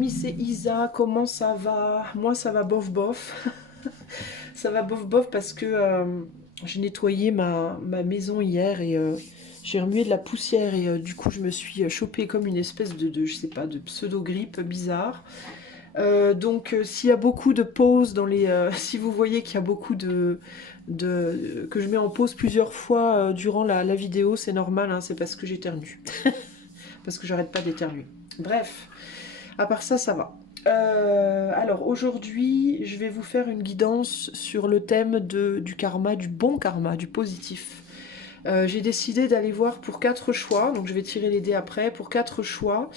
amis, c'est Isa, comment ça va? Moi ça va bof bof. Ça va bof bof parce que j'ai nettoyé ma maison hier et j'ai remué de la poussière et du coup je me suis chopée comme une espèce je sais pas, de pseudo-grippe bizarre. Donc s'il y a beaucoup de pauses dans les... si vous voyez qu'il y a beaucoup que je mets en pause plusieurs fois durant la vidéo, c'est normal, hein, c'est parce que j'éternue. Parce que j'arrête pas d'éternuer. Bref, à part ça, ça va. Alors aujourd'hui, je vais vous faire une guidance sur le thème du karma, du bon karma, du positif. J'ai décidé d'aller voir pour 4 choix, donc je vais tirer les dés après, pour 4 choix.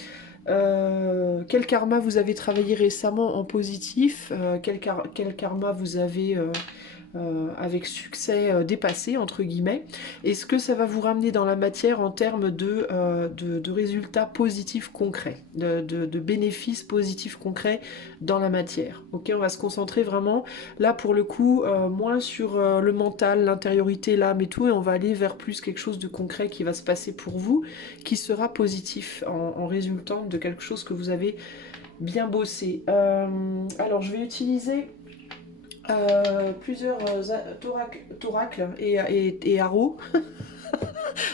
Quel karma vous avez travaillé récemment en positif, quel karma vous avez avec succès dépassé, entre guillemets, et ce que ça va vous ramener dans la matière en termes de résultats positifs concrets, de bénéfices positifs concrets dans la matière. Ok, on va se concentrer vraiment, là pour le coup, moins sur le mental, l'intériorité, l'âme et tout, et on va aller vers plus quelque chose de concret qui va se passer pour vous, qui sera positif en résultant de quelque chose que vous avez bien bossé. Alors je vais utiliser plusieurs oracles et haros.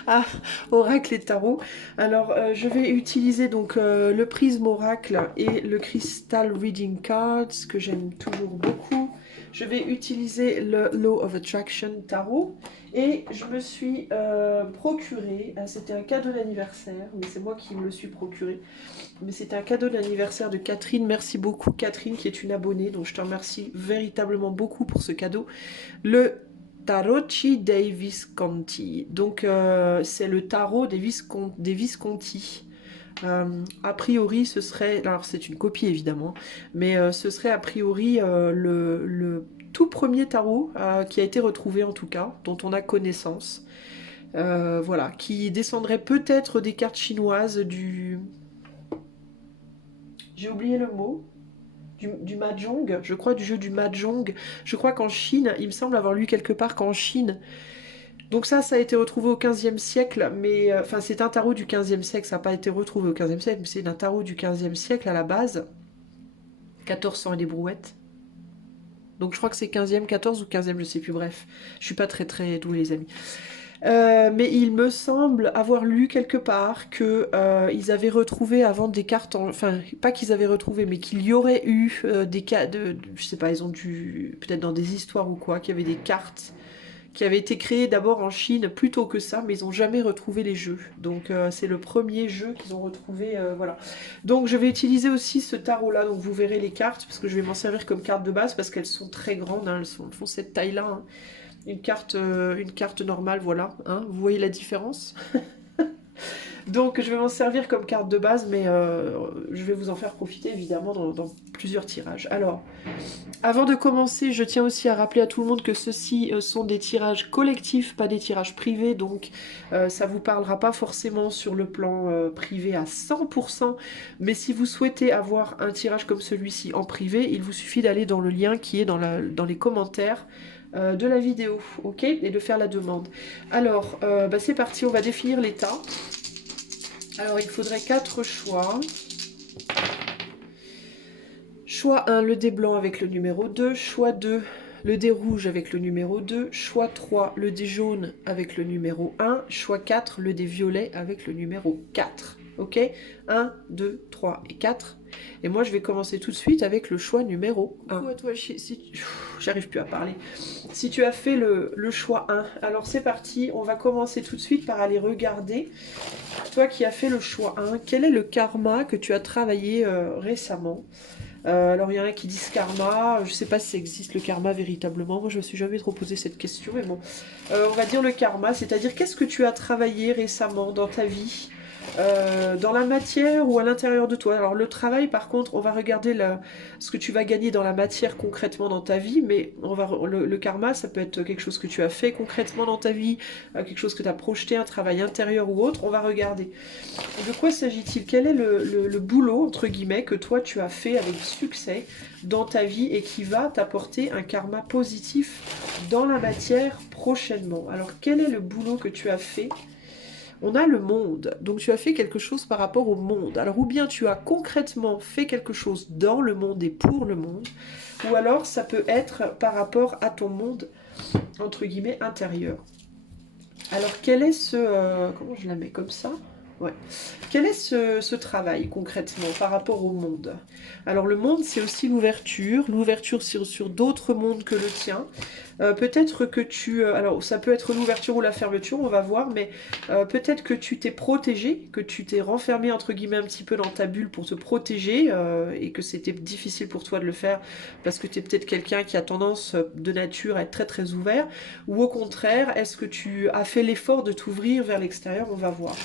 Ah, oracle et tarot. Alors, je vais utiliser donc le prisme oracle et le crystal reading cards que j'aime toujours beaucoup. Je vais utiliser le Law of Attraction tarot et je me suis procuré, c'était un cadeau d'anniversaire, mais c'est moi qui me le suis procuré. Mais c'était un cadeau d'anniversaire de Catherine. Merci beaucoup Catherine qui est une abonnée, donc je te remercie véritablement beaucoup pour ce cadeau. Le Tarocchi dei Visconti. Donc c'est le tarot des Visconti. A priori ce serait, alors c'est une copie évidemment, mais ce serait a priori le tout premier tarot qui a été retrouvé en tout cas, dont on a connaissance. Voilà, qui descendrait peut-être des cartes chinoises du... J'ai oublié le mot. Du mahjong, je crois du jeu du mahjong. Je crois qu'en Chine, il me semble avoir lu quelque part qu'en Chine, donc ça a été retrouvé au 15e siècle, mais enfin c'est un tarot du 15e siècle, ça n'a pas été retrouvé au 15e siècle, mais c'est un tarot du 15e siècle à la base, 1400 et des brouettes. Donc je crois que c'est 15e, 14 ou 15e, je sais plus, bref. Je suis pas très très douée les amis. Mais il me semble avoir lu quelque part que ils avaient retrouvé avant des cartes, enfin pas qu'ils avaient retrouvé, mais qu'il y aurait eu des cas je sais pas, ils ont dû peut-être dans des histoires ou quoi, qu'il y avait des cartes qui avaient été créées d'abord en Chine plus tôt que ça, mais ils n'ont jamais retrouvé les jeux. Donc c'est le premier jeu qu'ils ont retrouvé, voilà. Donc je vais utiliser aussi ce tarot-là, donc vous verrez les cartes, parce que je vais m'en servir comme carte de base, parce qu'elles sont très grandes, hein, elles font cette taille-là, hein. Une carte normale, voilà, hein, vous voyez la différence? Donc je vais m'en servir comme carte de base, mais je vais vous en faire profiter évidemment dans plusieurs tirages. Alors, avant de commencer, je tiens aussi à rappeler à tout le monde que ceux-ci sont des tirages collectifs, pas des tirages privés, donc ça vous parlera pas forcément sur le plan privé à 100%, mais si vous souhaitez avoir un tirage comme celui-ci en privé, il vous suffit d'aller dans le lien qui est dans les commentaires de la vidéo, ok? Et de faire la demande. Alors, c'est parti, on va définir l'état. Alors, il faudrait 4 choix. Choix 1, le dé blanc avec le numéro 2. Choix 2, le dé rouge avec le numéro 2. Choix 3, le dé jaune avec le numéro 1. Choix 4, le dé violet avec le numéro 4. Ok? 1, 2, 3 et 4. Et moi, je vais commencer tout de suite avec le choix numéro 1. Toi, j'arrive plus à parler. Si tu as fait le choix 1, alors c'est parti. On va commencer tout de suite par aller regarder. Toi qui as fait le choix 1, quel est le karma que tu as travaillé récemment? Alors il y en a qui disent karma, je sais pas si ça existe le karma véritablement, moi je me suis jamais trop posé cette question, mais bon. On va dire le karma, c'est-à-dire qu'est-ce que tu as travaillé récemment dans ta vie, dans la matière ou à l'intérieur de toi. Alors le travail par contre, on va regarder ce que tu vas gagner dans la matière concrètement dans ta vie, mais le karma ça peut être quelque chose que tu as fait concrètement dans ta vie, quelque chose que tu as projeté, un travail intérieur ou autre, on va regarder. De quoi s'agit-il? Quel est le boulot, entre guillemets, que toi tu as fait avec succès dans ta vie et qui va t'apporter un karma positif dans la matière prochainement? Alors quel est le boulot que tu as fait On a le monde, donc tu as fait quelque chose par rapport au monde. Alors ou bien tu as concrètement fait quelque chose dans le monde et pour le monde, ou alors ça peut être par rapport à ton monde, entre guillemets, intérieur. Alors quel est ce... comment je la mets comme ça? Ouais. Quel est ce travail concrètement par rapport au monde? Alors le monde, c'est aussi l'ouverture sur d'autres mondes que le tien. Peut-être que tu... alors ça peut être l'ouverture ou la fermeture, on va voir, mais peut-être que tu t'es protégé, que tu t'es renfermé entre guillemets un petit peu dans ta bulle pour te protéger, et que c'était difficile pour toi de le faire parce que tu es peut-être quelqu'un qui a tendance de nature à être très très ouvert, ou au contraire, est-ce que tu as fait l'effort de t'ouvrir vers l'extérieur? On va voir.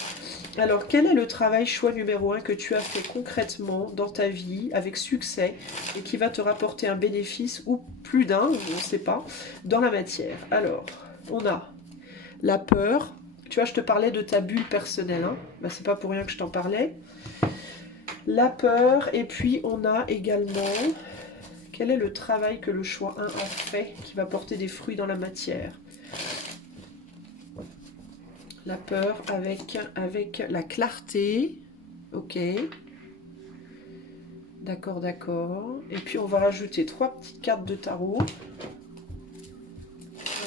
Alors, quel est le travail choix numéro un que tu as fait concrètement dans ta vie avec succès et qui va te rapporter un bénéfice ou plus d'un, on ne sait pas, dans la matière? Alors, on a la peur. Tu vois, je te parlais de ta bulle personnelle, hein. Bah, c'est pas pour rien que je t'en parlais. La peur, et puis on a également quel est le travail que le choix un a fait qui va porter des fruits dans la matière? La peur avec la clarté. Ok. D'accord, d'accord. Et puis on va rajouter 3 petites cartes de tarot.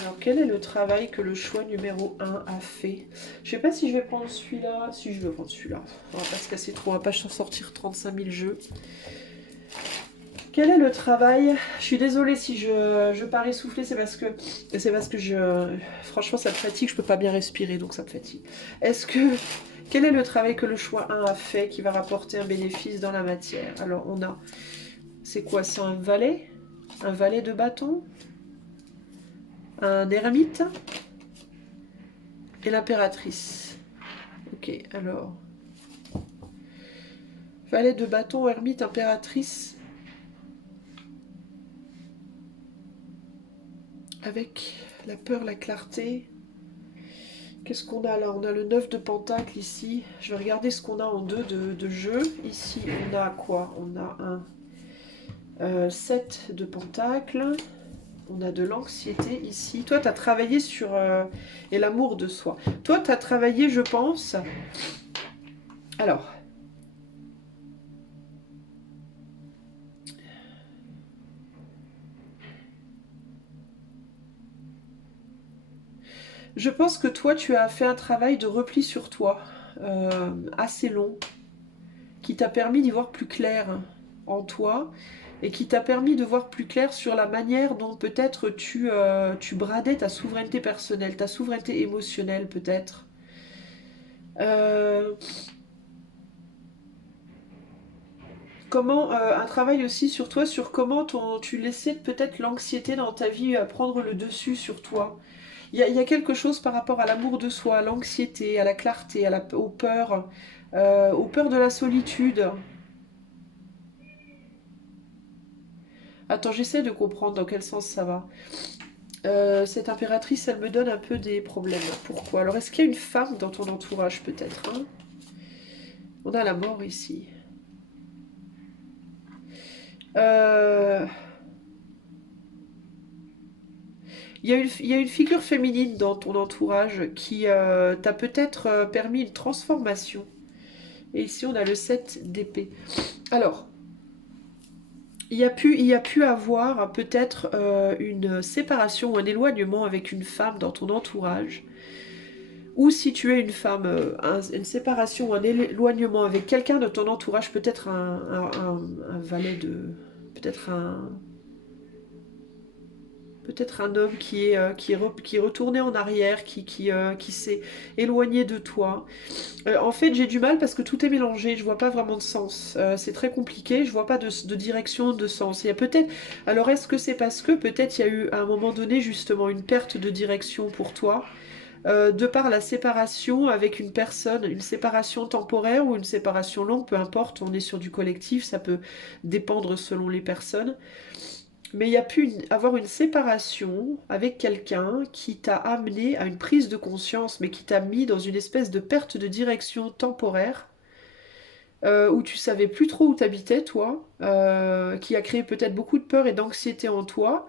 Alors quel est le travail que le choix numéro un a fait? Je sais pas si je vais prendre celui-là. Si je veux prendre celui-là. On va pas se casser trop, on va pas s'en sortir 35 000 jeux. Quel est le travail? Je suis désolée si je pars essoufflée, c'est parce que franchement ça me fatigue, je peux pas bien respirer donc ça me fatigue. Quel est le travail que le choix un a fait qui va rapporter un bénéfice dans la matière? Alors on a, c'est quoi? C'est un valet? Un valet de bâton? Un ermite? Et l'impératrice. Ok, alors valet de bâton, ermite, impératrice. Avec la peur, la clarté. Qu'est-ce qu'on a là? On a le 9 de pentacle ici. Je vais regarder ce qu'on a en 2 de jeu. Ici, on a quoi? On a un 7 de pentacle. On a de l'anxiété ici. Toi, tu as travaillé sur... et l'amour de soi. Toi, tu as travaillé, je pense... Alors... Je pense que toi, tu as fait un travail de repli sur toi, assez long, qui t'a permis d'y voir plus clair en toi et qui t'a permis de voir plus clair sur la manière dont peut-être tu bradais ta souveraineté personnelle, ta souveraineté émotionnelle peut-être. Euh, comment un travail aussi sur toi, sur comment tu laissais peut-être l'anxiété dans ta vie prendre le dessus sur toi. Il y a quelque chose par rapport à l'amour de soi, à l'anxiété, à la clarté, aux peurs de la solitude. Attends, j'essaie de comprendre dans quel sens ça va. Cette impératrice, elle me donne un peu des problèmes. Pourquoi? Alors, est-ce qu'il y a une femme dans ton entourage, peut-être, hein? On a la mort ici. Euh, il y a une figure féminine dans ton entourage qui t'a peut-être permis une transformation. Et ici, on a le 7 d'épée. Alors, il y a pu avoir peut-être une séparation ou un éloignement avec une femme dans ton entourage. Ou si tu es une femme, une séparation ou un éloignement avec quelqu'un de ton entourage, peut-être un valet de... Peut-être un, peut-être un homme qui est retourné en arrière, qui s'est éloigné de toi. En fait, j'ai du mal parce que tout est mélangé, je vois pas vraiment de sens. C'est très compliqué, je vois pas de direction, de sens. Il y a peut-être. Alors, est-ce que c'est parce que peut-être il y a eu à un moment donné justement une perte de direction pour toi, de par la séparation avec une personne, une séparation temporaire ou une séparation longue, peu importe, on est sur du collectif, ça peut dépendre selon les personnes. Mais il y a pu avoir une séparation avec quelqu'un qui t'a amené à une prise de conscience, mais qui t'a mis dans une espèce de perte de direction temporaire, où tu savais plus trop où t'habitais, toi, qui a créé peut-être beaucoup de peur et d'anxiété en toi,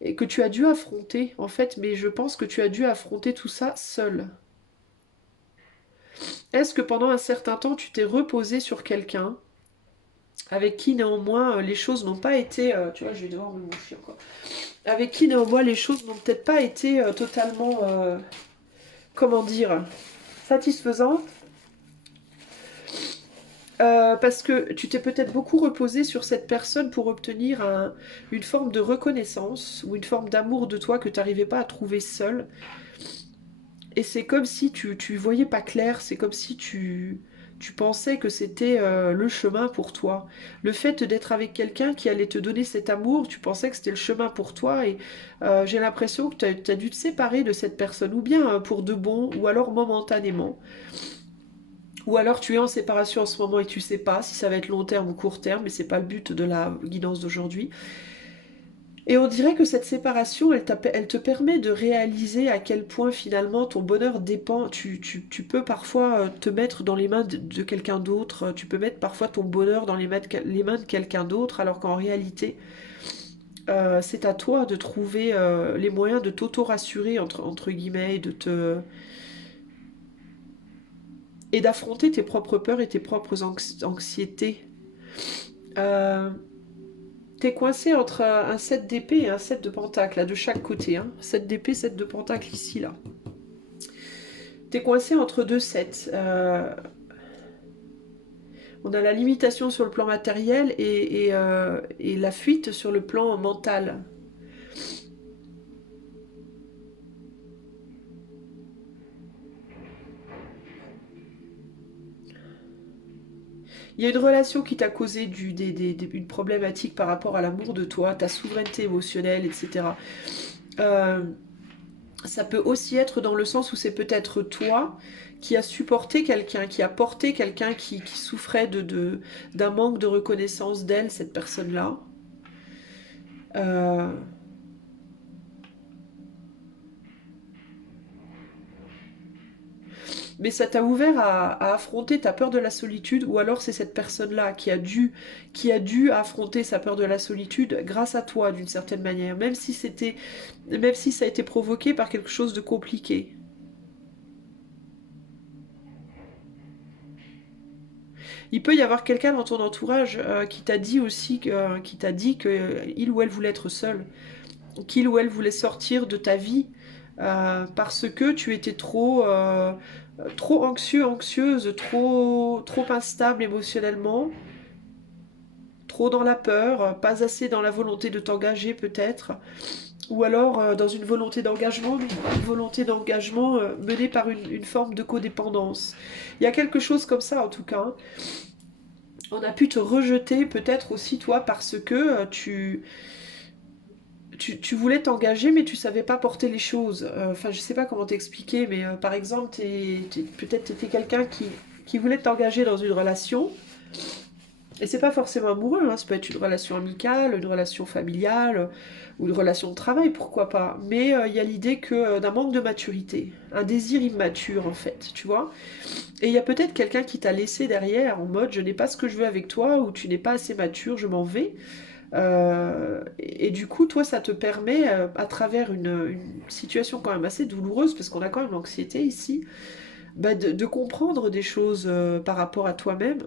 et que tu as dû affronter, en fait, mais je pense que tu as dû affronter tout ça seul. Est-ce que pendant un certain temps, tu t'es reposé sur quelqu'un avec qui néanmoins les choses n'ont pas été, tu vois, je vais devoir me moucher quoi. Avec qui néanmoins les choses n'ont peut-être pas été totalement, comment dire, satisfaisantes, parce que tu t'es peut-être beaucoup reposé sur cette personne pour obtenir une forme de reconnaissance ou une forme d'amour de toi que tu n'arrivais pas à trouver seul. Et c'est comme si tu voyais pas clair, c'est comme si tu pensais que c'était le chemin pour toi. Le fait d'être avec quelqu'un qui allait te donner cet amour, tu pensais que c'était le chemin pour toi et j'ai l'impression que tu as dû te séparer de cette personne, ou bien pour de bon, ou alors momentanément. Ou alors tu es en séparation en ce moment et tu sais pas si ça va être long terme ou court terme, mais c'est pas le but de la guidance d'aujourd'hui. Et on dirait que cette séparation, elle te permet de réaliser à quel point finalement ton bonheur dépend. Tu peux parfois te mettre dans les mains de quelqu'un d'autre, tu peux mettre parfois ton bonheur dans les mains de quelqu'un d'autre, alors qu'en réalité, c'est à toi de trouver les moyens de t'auto-rassurer, entre guillemets, et d'affronter tes propres peurs et tes propres anxiétés. Euh, T'es coincé entre un 7 d'épée et un 7 de pentacle, là, de chaque côté. Hein. 7 d'épée, 7 de pentacle ici, là. T'es coincé entre deux 7. On a la limitation sur le plan matériel et la fuite sur le plan mental. Il y a une relation qui t'a causé une problématique par rapport à l'amour de toi, ta souveraineté émotionnelle, etc. Euh, Ça peut aussi être dans le sens où c'est peut-être toi qui as supporté quelqu'un, qui a porté quelqu'un qui souffrait d'un manque de reconnaissance d'elle, cette personne-là. Euh, mais ça t'a ouvert à affronter ta peur de la solitude, ou alors c'est cette personne-là qui a dû affronter sa peur de la solitude grâce à toi d'une certaine manière, même si ça a été provoqué par quelque chose de compliqué. Il peut y avoir quelqu'un dans ton entourage qui t'a dit aussi, qui t'a dit que il ou elle voulait être seul, qu'il ou elle voulait sortir de ta vie parce que tu étais trop anxieux, anxieuse, trop instable émotionnellement, trop dans la peur, pas assez dans la volonté de t'engager peut-être, ou alors dans une volonté d'engagement, menée par une forme de codépendance. Il y a quelque chose comme ça en tout cas. Hein. On a pu te rejeter peut-être aussi toi parce que tu voulais t'engager mais tu savais pas porter les choses. Enfin, je sais pas comment t'expliquer, mais par exemple, peut-être t'étais quelqu'un qui voulait t'engager dans une relation. Et c'est pas forcément amoureux, hein, ça peut être une relation amicale, une relation familiale, ou une relation de travail, pourquoi pas. Mais il y a l'idée que d'un manque de maturité, un désir immature en fait, tu vois. Et il y a peut-être quelqu'un qui t'a laissé derrière en mode je n'ai pas ce que je veux avec toi, ou tu n'es pas assez mature, je m'en vais. Et du coup, toi, ça te permet, à travers une situation quand même assez douloureuse, parce qu'on a quand même l'anxiété ici, bah, de comprendre des choses par rapport à toi-même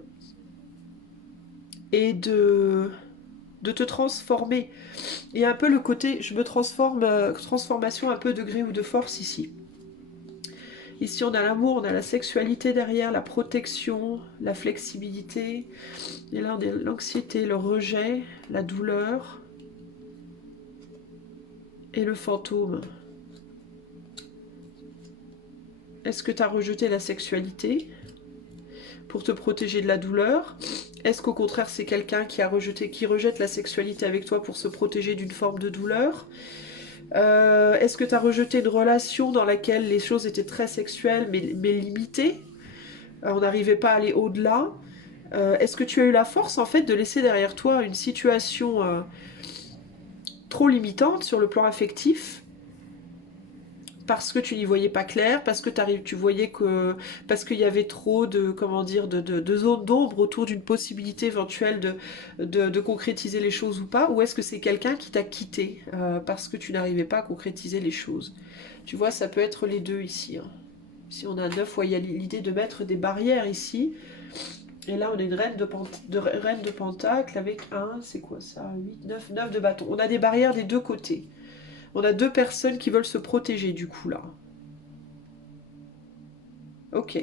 et de te transformer. Il y a un peu le côté je me transforme, transformation un peu de gré ou de force ici. Ici, on a l'amour, on a la sexualité derrière, la protection, la flexibilité. Et là, on a l'anxiété, le rejet, la douleur et le fantôme. Est-ce que tu as rejeté la sexualité pour te protéger de la douleur? Est-ce qu'au contraire c'est quelqu'un qui rejette la sexualité avec toi pour se protéger d'une forme de douleur? Est-ce que tu as rejeté une relation dans laquelle les choses étaient très sexuelles mais limitées? On n'arrivait pas à aller au-delà. Est-ce que tu as eu la force en fait de laisser derrière toi une situation trop limitante sur le plan affectif parce que tu n'y voyais pas clair, parce que tu voyais que parce qu'il y avait trop de comment dire de zones d'ombre autour d'une possibilité éventuelle de concrétiser les choses ou pas, ou est-ce que c'est quelqu'un qui t'a quitté parce que tu n'arrivais pas à concrétiser les choses? Tu vois, ça peut être les deux ici. Hein. Si on a 9, ouais, il y a l'idée de mettre des barrières ici. Et là, on a une reine de pentacle avec un, c'est quoi ça? 8, 9 de bâton. On a des barrières des deux côtés. On a deux personnes qui veulent se protéger, du coup, là. Ok.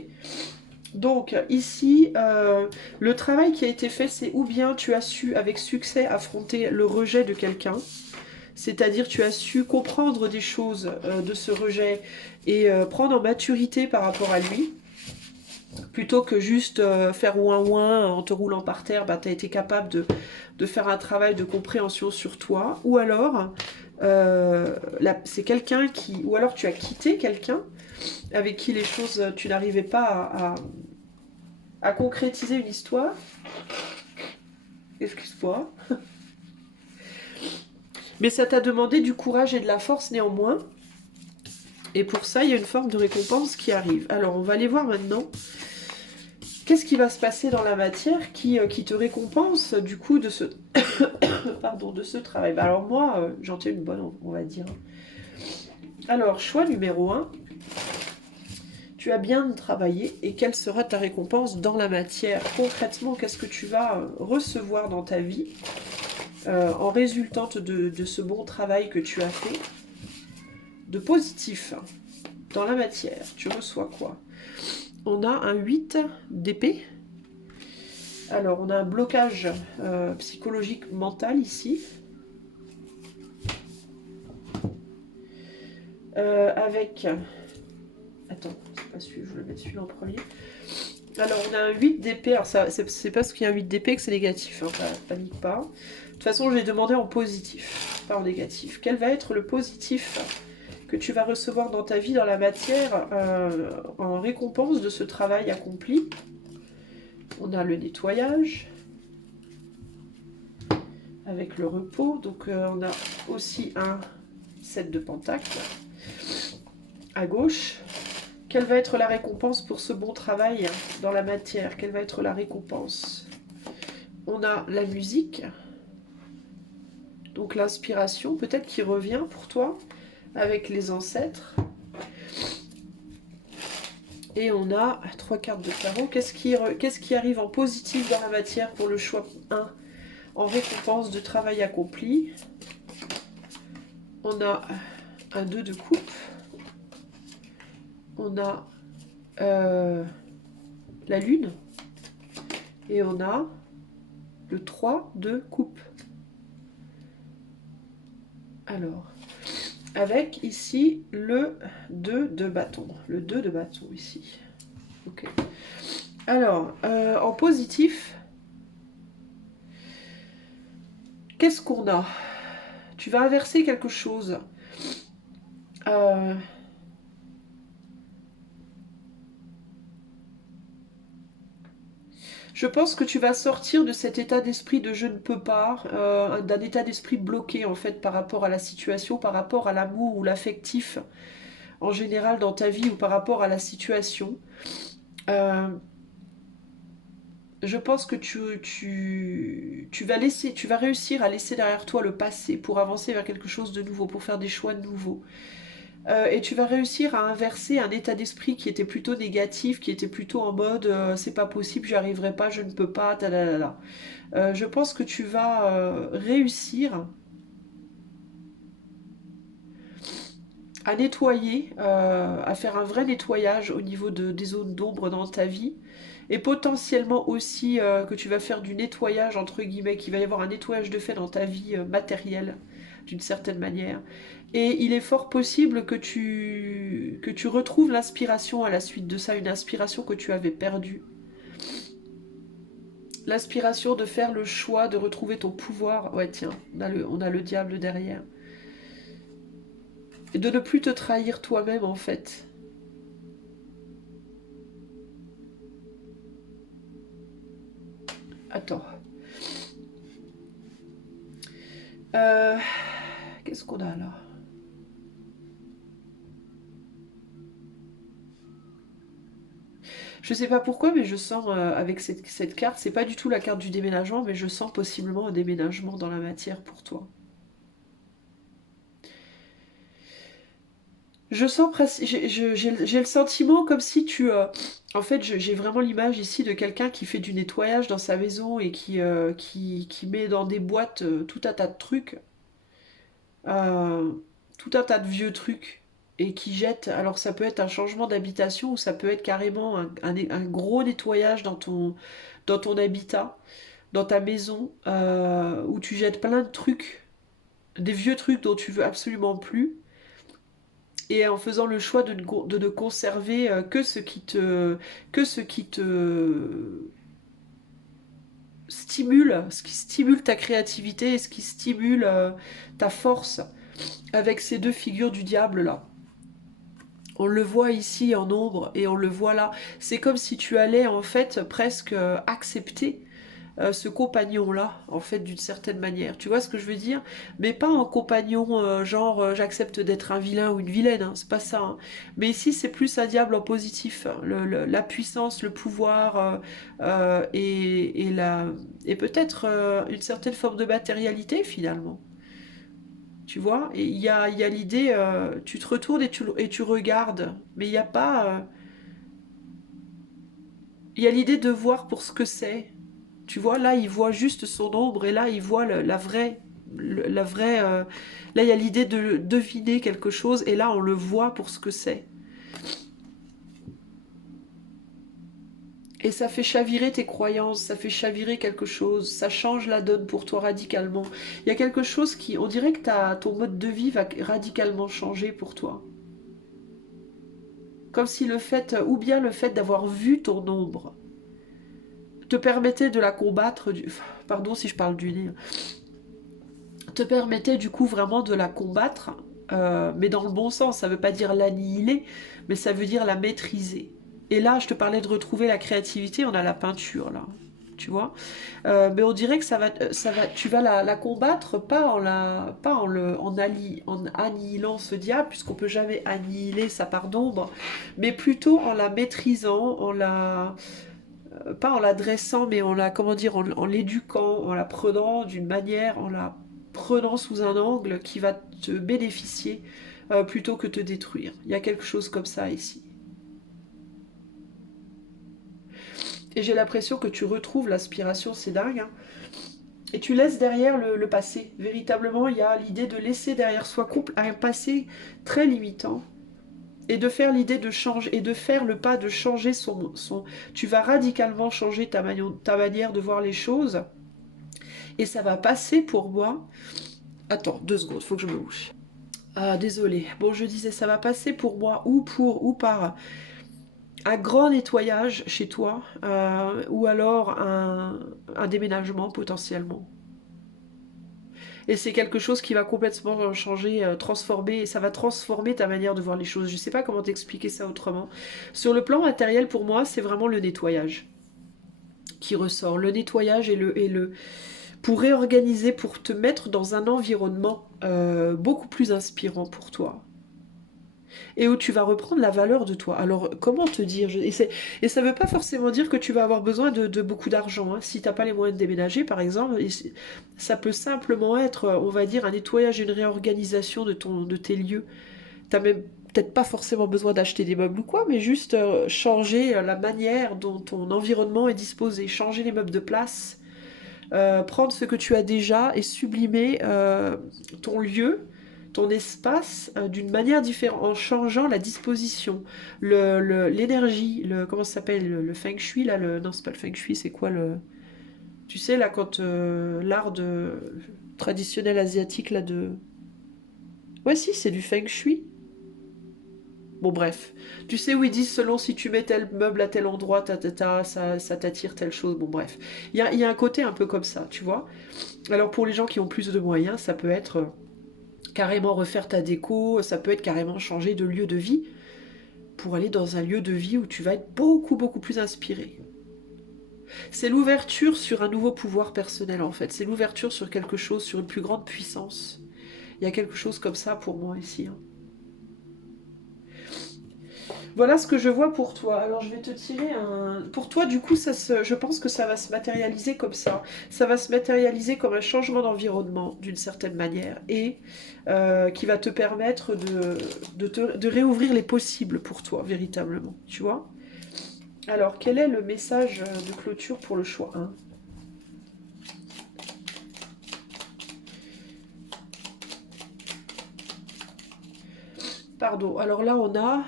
Donc, ici, le travail qui a été fait, c'est ou bien tu as su, avec succès, affronter le rejet de quelqu'un, c'est-à-dire tu as su comprendre des choses de ce rejet et prendre en maturité par rapport à lui, plutôt que juste faire ouin-ouin en te roulant par terre, bah, tu as été capable de faire un travail de compréhension sur toi, ou alors c'est quelqu'un qui, ou alors tu as quitté quelqu'un avec qui les choses, tu n'arrivais pas à concrétiser une histoire. Excuse-moi. Mais ça t'a demandé du courage et de la force néanmoins. Et pour ça, il y a une forme de récompense qui arrive. Alors, on va aller voir maintenant. Qu'est-ce qui va se passer dans la matière qui te récompense du coup de ce, pardon, de ce travail? Bah alors moi, j'en ai une bonne, on va dire. Alors, choix numéro 1. Tu as bien travaillé et quelle sera ta récompense dans la matière? Concrètement, qu'est-ce que tu vas recevoir dans ta vie en résultante de ce bon travail que tu as fait? De positif dans la matière, tu reçois quoi? On a un 8 d'épée. Alors, on a un blocage psychologique mental ici. Avec... Attends, c'est pas celui, je vais le mettre celui-là en premier. Alors, on a un 8 d'épée. Alors, c'est parce qu'il y a un 8 d'épée que c'est négatif. Hein, panique pas. De toute façon, je l'ai demandé en positif, pas en négatif. Quel va être le positif que tu vas recevoir dans ta vie, dans la matière, en récompense de ce travail accompli? On a le nettoyage avec le repos. Donc, on a aussi un 7 de pentacle à gauche. Quelle va être la récompense pour ce bon travail dans la matière? Quelle va être la récompense? On a la musique, donc l'inspiration peut-être qui revient pour toi avec les ancêtres. Et on a 3 cartes de tarot. Qu'est-ce qui arrive en positif dans la matière pour le choix 1 en récompense de travail accompli? On a un 2 de coupe. On a la lune. Et on a le 3 de coupe. Alors, avec ici le 2 de bâton. Le 2 de bâton ici. Ok. Alors, en positif, qu'est-ce qu'on a? Tu vas inverser quelque chose. Je pense que tu vas sortir de cet état d'esprit de je ne peux pas, d'un état d'esprit bloqué en fait par rapport à la situation, par rapport à l'amour ou l'affectif en général dans ta vie ou par rapport à la situation. Je pense que tu vas réussir à laisser derrière toi le passé pour avancer vers quelque chose de nouveau, pour faire des choix nouveaux. Et tu vas réussir à inverser un état d'esprit qui était plutôt négatif, qui était plutôt en mode c'est pas possible, j'y arriverai pas, je ne peux pas, ta. Je pense que tu vas réussir à nettoyer, à faire un vrai nettoyage au niveau des zones d'ombre dans ta vie. Et potentiellement aussi que tu vas faire du nettoyage, entre guillemets, qu'il va y avoir un nettoyage de fait dans ta vie matérielle, d'une certaine manière. Et il est fort possible que tu retrouves l'inspiration à la suite de ça, une inspiration que tu avais perdue. L'inspiration de faire le choix, de retrouver ton pouvoir. Ouais, tiens, on a le diable derrière. Et de ne plus te trahir toi-même, en fait. Attends. Euh, Qu'est-ce qu'on a là? Je sais pas pourquoi, mais je sens avec cette carte, c'est pas du tout la carte du déménagement, mais je sens possiblement un déménagement dans la matière pour toi. Je sens presque, j'ai le sentiment comme si tu, en fait, j'ai vraiment l'image ici de quelqu'un qui fait du nettoyage dans sa maison et qui met dans des boîtes tout un tas de trucs, euh, tout un tas de vieux trucs et qui jette. Alors ça peut être un changement d'habitation ou ça peut être carrément un gros nettoyage dans ton habitat, dans ta maison, où tu jettes plein de trucs, des vieux trucs dont tu veux absolument plus et en faisant le choix de ne conserver que ce qui te stimule, ce qui stimule ta créativité et ce qui stimule ta force avec ces deux figures du diable là. On le voit ici en ombre et on le voit là. C'est comme si tu allais en fait presque accepter ce compagnon-là, en fait, d'une certaine manière. Tu vois ce que je veux dire? Mais pas en compagnon, genre j'accepte d'être un vilain ou une vilaine, hein, c'est pas ça. Hein. Mais ici, c'est plus un diable en positif. La puissance, le pouvoir et peut-être une certaine forme de matérialité finalement. Tu vois? Et il y a l'idée, tu te retournes et tu regardes, mais il n'y a pas. Il y a l'idée de voir pour ce que c'est. Tu vois, là, il voit juste son ombre et là, il voit la vraie. La vraie là, il y a l'idée de deviner quelque chose et là, on le voit pour ce que c'est. Et ça fait chavirer tes croyances, ça fait chavirer quelque chose, ça change la donne pour toi radicalement. Il y a quelque chose qui, on dirait que ton mode de vie va radicalement changer pour toi. Comme si le fait, ou bien le fait d'avoir vu ton ombre, te permettait de la combattre, pardon si je parle du nez, te permettait du coup vraiment de la combattre, mais dans le bon sens. Ça veut pas dire l'annihiler, mais ça veut dire la maîtriser. Et là, je te parlais de retrouver la créativité, on a la peinture là, tu vois. Mais on dirait que tu vas la combattre pas en annihilant ce diable, puisqu'on peut jamais annihiler sa part d'ombre, mais plutôt en la maîtrisant, pas en la dressant, mais en la, comment dire, en l'éduquant, en la prenant d'une manière, en la prenant sous un angle qui va te bénéficier plutôt que te détruire. Il y a quelque chose comme ça ici. Et j'ai l'impression que tu retrouves l'aspiration, c'est dingue, hein. Et tu laisses derrière le passé. Véritablement, il y a l'idée de laisser derrière soi un passé très limitant. Et de faire l'idée de changer, et de faire le pas de changer tu vas radicalement changer ta manière de voir les choses. Et ça va passer pour moi. Attends, 2 secondes, faut que je me bouge. Ah, désolé. Bon, je disais, ça va passer pour moi ou par un grand nettoyage chez toi, ou alors un déménagement potentiellement. Et c'est quelque chose qui va complètement changer, transformer, et ça va transformer ta manière de voir les choses. Je ne sais pas comment t'expliquer ça autrement. Sur le plan matériel, pour moi, c'est vraiment le nettoyage qui ressort. Le nettoyage pour réorganiser, pour te mettre dans un environnement beaucoup plus inspirant pour toi. Et où tu vas reprendre la valeur de toi. Alors, comment te dire et ça ne veut pas forcément dire que tu vas avoir besoin de beaucoup d'argent. Hein. Si tu n'as pas les moyens de déménager, par exemple, ça peut simplement être, on va dire, un nettoyage, une réorganisation de tes lieux. Tu n'as même peut-être pas forcément besoin d'acheter des meubles ou quoi, mais juste changer la manière dont ton environnement est disposé, changer les meubles de place, prendre ce que tu as déjà et sublimer ton lieu, ton espace d'une manière différente, en changeant la disposition, l'énergie, comment ça s'appelle, le feng shui, là, non c'est pas le feng shui, c'est quoi le... Tu sais, là, quand l'art traditionnel asiatique, là, de... Ouais, si, c'est du feng shui. Bon, bref. Tu sais où ils disent selon si tu mets tel meuble à tel endroit, ça t'attire telle chose. Bon, bref. Il y a un côté un peu comme ça, tu vois. Alors pour les gens qui ont plus de moyens, ça peut être carrément refaire ta déco, ça peut être carrément changer de lieu de vie pour aller dans un lieu de vie où tu vas être beaucoup beaucoup plus inspiré. C'est l'ouverture sur un nouveau pouvoir personnel en fait, c'est l'ouverture sur quelque chose, sur une plus grande puissance. Il y a quelque chose comme ça pour moi ici. Hein. Voilà ce que je vois pour toi. Alors je vais te tirer un... Pour toi, du coup, je pense que ça va se matérialiser comme ça. Ça va se matérialiser comme un changement d'environnement, d'une certaine manière, et qui va te permettre de réouvrir les possibles pour toi, véritablement. Tu vois? Alors, quel est le message de clôture pour le choix 1? Pardon. Alors là, on a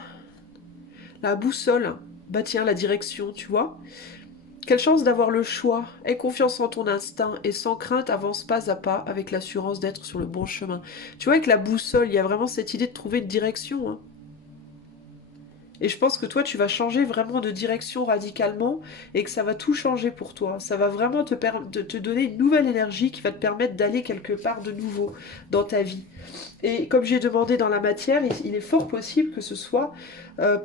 la boussole. Bah tiens, la direction, tu vois? Quelle chance d'avoir le choix. Aie confiance en ton instinct et sans crainte avance pas à pas avec l'assurance d'être sur le bon chemin. Tu vois, avec la boussole, il y a vraiment cette idée de trouver une direction, hein. Et je pense que toi, tu vas changer vraiment de direction radicalement et que ça va tout changer pour toi. Ça va vraiment te donner une nouvelle énergie qui va te permettre d'aller quelque part de nouveau dans ta vie. Et comme j'ai demandé dans la matière, il est fort possible que ce soit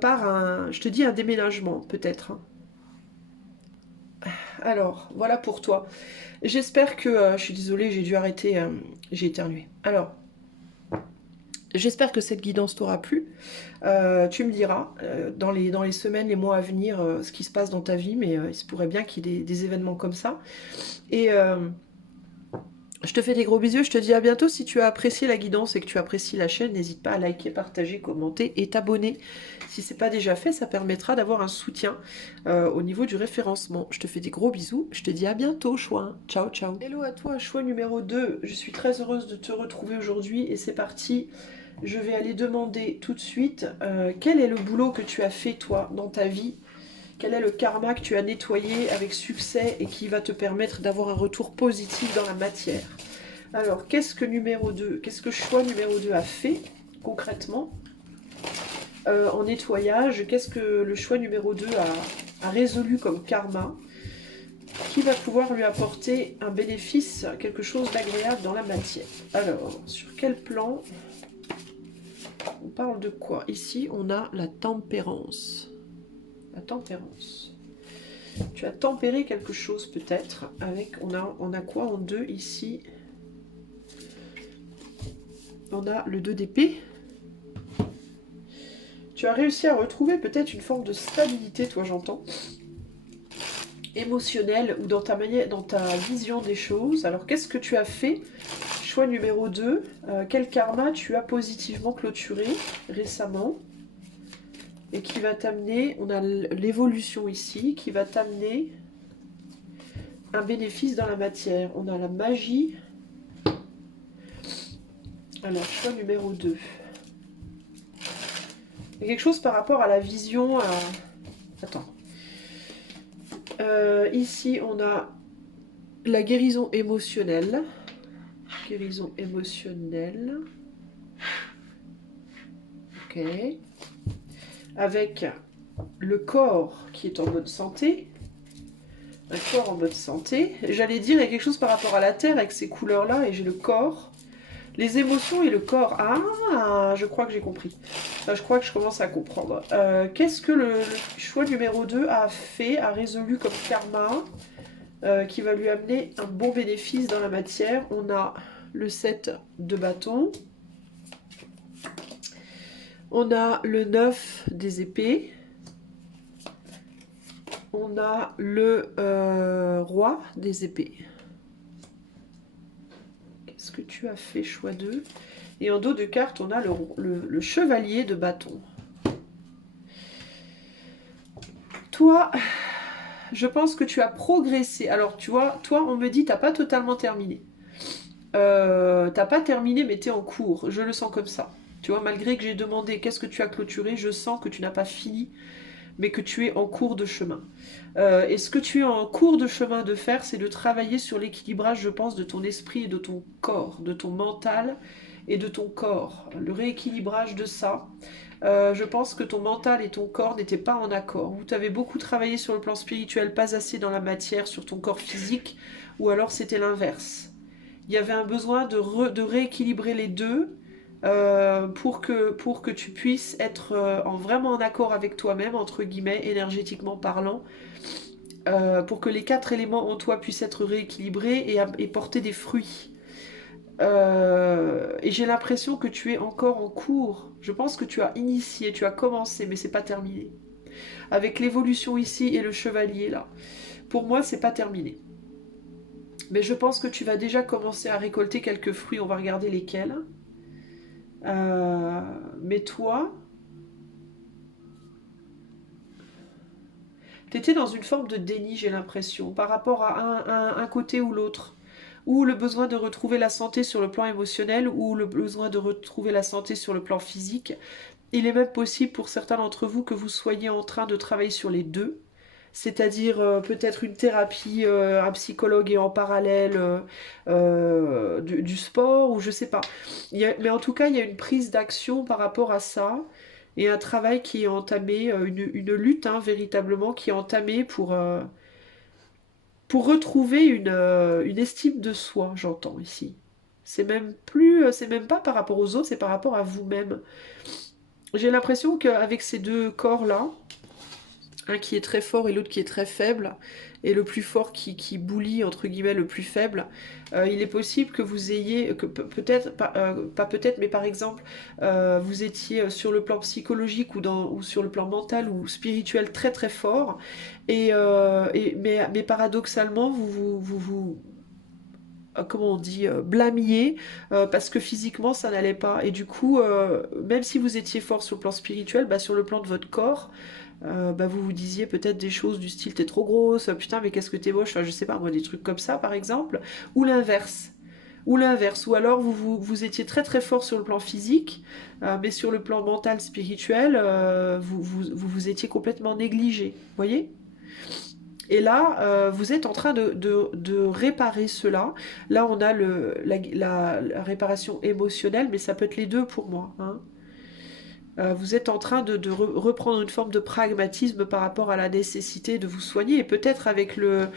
par un, je te dis, un déménagement, peut-être, hein. Alors, voilà pour toi. J'espère que... je suis désolée, j'ai dû arrêter, j'ai éternué. Alors, j'espère que cette guidance t'aura plu. Tu me diras dans les semaines, les mois à venir, ce qui se passe dans ta vie, mais il se pourrait bien qu'il y ait des événements comme ça. Et je te fais des gros bisous, je te dis à bientôt. Si tu as apprécié la guidance et que tu apprécies la chaîne, n'hésite pas à liker, partager, commenter et t'abonner. Si ce n'est pas déjà fait, ça permettra d'avoir un soutien au niveau du référencement. Je te fais des gros bisous, je te dis à bientôt, choix. Ciao, ciao. Hello à toi, choix numéro 2. Je suis très heureuse de te retrouver aujourd'hui et c'est parti. Je vais aller demander tout de suite quel est le boulot que tu as fait toi dans ta vie. Quel est le karma que tu as nettoyé avec succès et qui va te permettre d'avoir un retour positif dans la matière? Alors, qu'est-ce que numéro 2, qu'est-ce que choix numéro 2 a fait concrètement en nettoyage? Qu'est-ce que le choix numéro 2 a résolu comme karma qui va pouvoir lui apporter un bénéfice, quelque chose d'agréable dans la matière? Alors, sur quel plan on parle de quoi? Ici, on a la tempérance. La tempérance. Tu as tempéré quelque chose peut-être avec... On a quoi en 2 ici? On a le 2 d'épée. Tu as réussi à retrouver peut-être une forme de stabilité, toi j'entends, émotionnelle ou dans ta manière, dans ta vision des choses. Alors qu'est-ce que tu as fait? Choix numéro 2. Quel karma tu as positivement clôturé récemment? Et qui va t'amener, on a l'évolution ici, qui va t'amener un bénéfice dans la matière. On a la magie. Alors, choix numéro 2. Il y a quelque chose par rapport à la vision. Attends. Ici, on a la guérison émotionnelle. Guérison émotionnelle. Ok. Avec le corps qui est en bonne santé. Un corps en bonne santé. J'allais dire, il y a quelque chose par rapport à la terre avec ces couleurs-là. Et j'ai le corps. Les émotions et le corps. Ah, je crois que j'ai compris. Enfin, je crois que je commence à comprendre. Qu'est-ce que le choix numéro 2 a fait, a résolu comme karma qui va lui amener un bon bénéfice dans la matière? On a le 7 de bâton. On a le 9 des épées. On a le roi des épées. Qu'est-ce que tu as fait, choix 2? Et en dos de carte, on a le chevalier de bâton. Toi, je pense que tu as progressé. Alors, tu vois, toi, on me dit, t'as pas totalement terminé. T'as pas terminé, mais t'es en cours. Je le sens comme ça. Tu vois, malgré que j'ai demandé qu'est-ce que tu as clôturé, je sens que tu n'as pas fini, mais que tu es en cours de chemin. Et ce que tu es en cours de chemin de faire, c'est de travailler sur l'équilibrage, je pense, de ton esprit et de ton corps, de ton mental et de ton corps. Le rééquilibrage de ça. Je pense que ton mental et ton corps n'étaient pas en accord. Vous avez beaucoup travaillé sur le plan spirituel, pas assez dans la matière, sur ton corps physique, ou alors c'était l'inverse. Il y avait un besoin de rééquilibrer les deux pour que tu puisses être vraiment en accord avec toi-même, entre guillemets, énergétiquement parlant, pour que les 4 éléments en toi puissent être rééquilibrés et porter des fruits. Et j'ai l'impression que tu es encore en cours. Je pense que tu as initié, tu as commencé, mais c'est pas terminé. Avec l'évolution ici et le chevalier là. Pour moi, c'est pas terminé. Mais je pense que tu vas déjà commencer à récolter quelques fruits. On va regarder lesquels. Euh, mais toi, tu étais dans une forme de déni, j'ai l'impression, par rapport à un côté ou l'autre. Ou le besoin de retrouver la santé sur le plan émotionnel, ou le besoin de retrouver la santé sur le plan physique. Il est même possible pour certains d'entre vous que vous soyez en train de travailler sur les deux. C'est-à-dire peut-être une thérapie, un psychologue et en parallèle du sport, ou je sais pas. Mais en tout cas, il y a une prise d'action par rapport à ça, et un travail qui est entamé, une lutte hein, véritablement qui est entamée pour retrouver une estime de soi, j'entends ici. C'est même pas par rapport aux autres, c'est par rapport à vous-même. J'ai l'impression qu'avec ces deux corps-là, un qui est très fort et l'autre qui est très faible, et le plus fort qui boulie, entre guillemets, le plus faible, il est possible que vous ayez, que peut-être, pas peut-être, mais par exemple, vous étiez sur le plan psychologique ou sur le plan mental ou spirituel très très fort, mais paradoxalement, comment on dit, blâmiez parce que physiquement ça n'allait pas. Et du coup, même si vous étiez fort sur le plan spirituel, bah, sur le plan de votre corps, bah, vous vous disiez peut-être des choses du style t'es trop grosse, putain mais qu'est-ce que t'es moche, enfin, je sais pas moi, des trucs comme ça par exemple, ou l'inverse. Ou l'inverse, ou alors vous étiez très très fort sur le plan physique, mais sur le plan mental, spirituel, vous étiez complètement négligé, vous voyez. Et là, vous êtes en train de réparer cela. Là, on a la réparation émotionnelle, mais ça peut être les deux pour moi, hein. Vous êtes en train de reprendre une forme de pragmatisme par rapport à la nécessité de vous soigner. Et peut-être avec le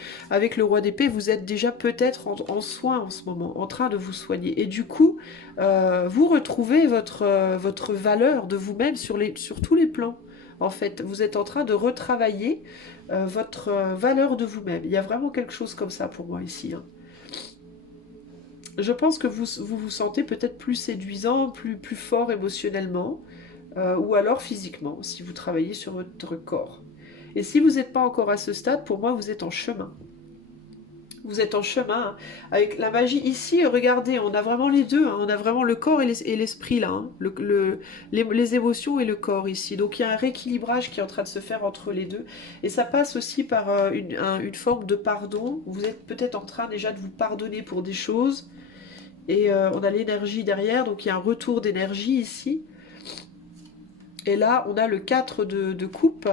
roi d'épée, vous êtes déjà peut-être en soins en ce moment, en train de vous soigner. Et du coup, vous retrouvez votre valeur de vous-même sur tous les plans. En fait, vous êtes en train de retravailler votre valeur de vous-même. Il y a vraiment quelque chose comme ça pour moi ici, hein. Je pense que vous sentez peut-être plus séduisant, plus fort émotionnellement, ou alors physiquement, si vous travaillez sur votre corps. Et si vous n'êtes pas encore à ce stade, pour moi, vous êtes en chemin. Vous êtes en chemin hein. Avec la magie ici, regardez, on a vraiment les deux, hein. On a vraiment le corps et l'esprit là, hein. Les émotions et le corps ici. Donc il y a un rééquilibrage qui est en train de se faire entre les deux. Et ça passe aussi par une forme de pardon. Vous êtes peut-être en train déjà de vous pardonner pour des choses. Et on a l'énergie derrière, donc il y a un retour d'énergie ici. Et là, on a le 4 de coupe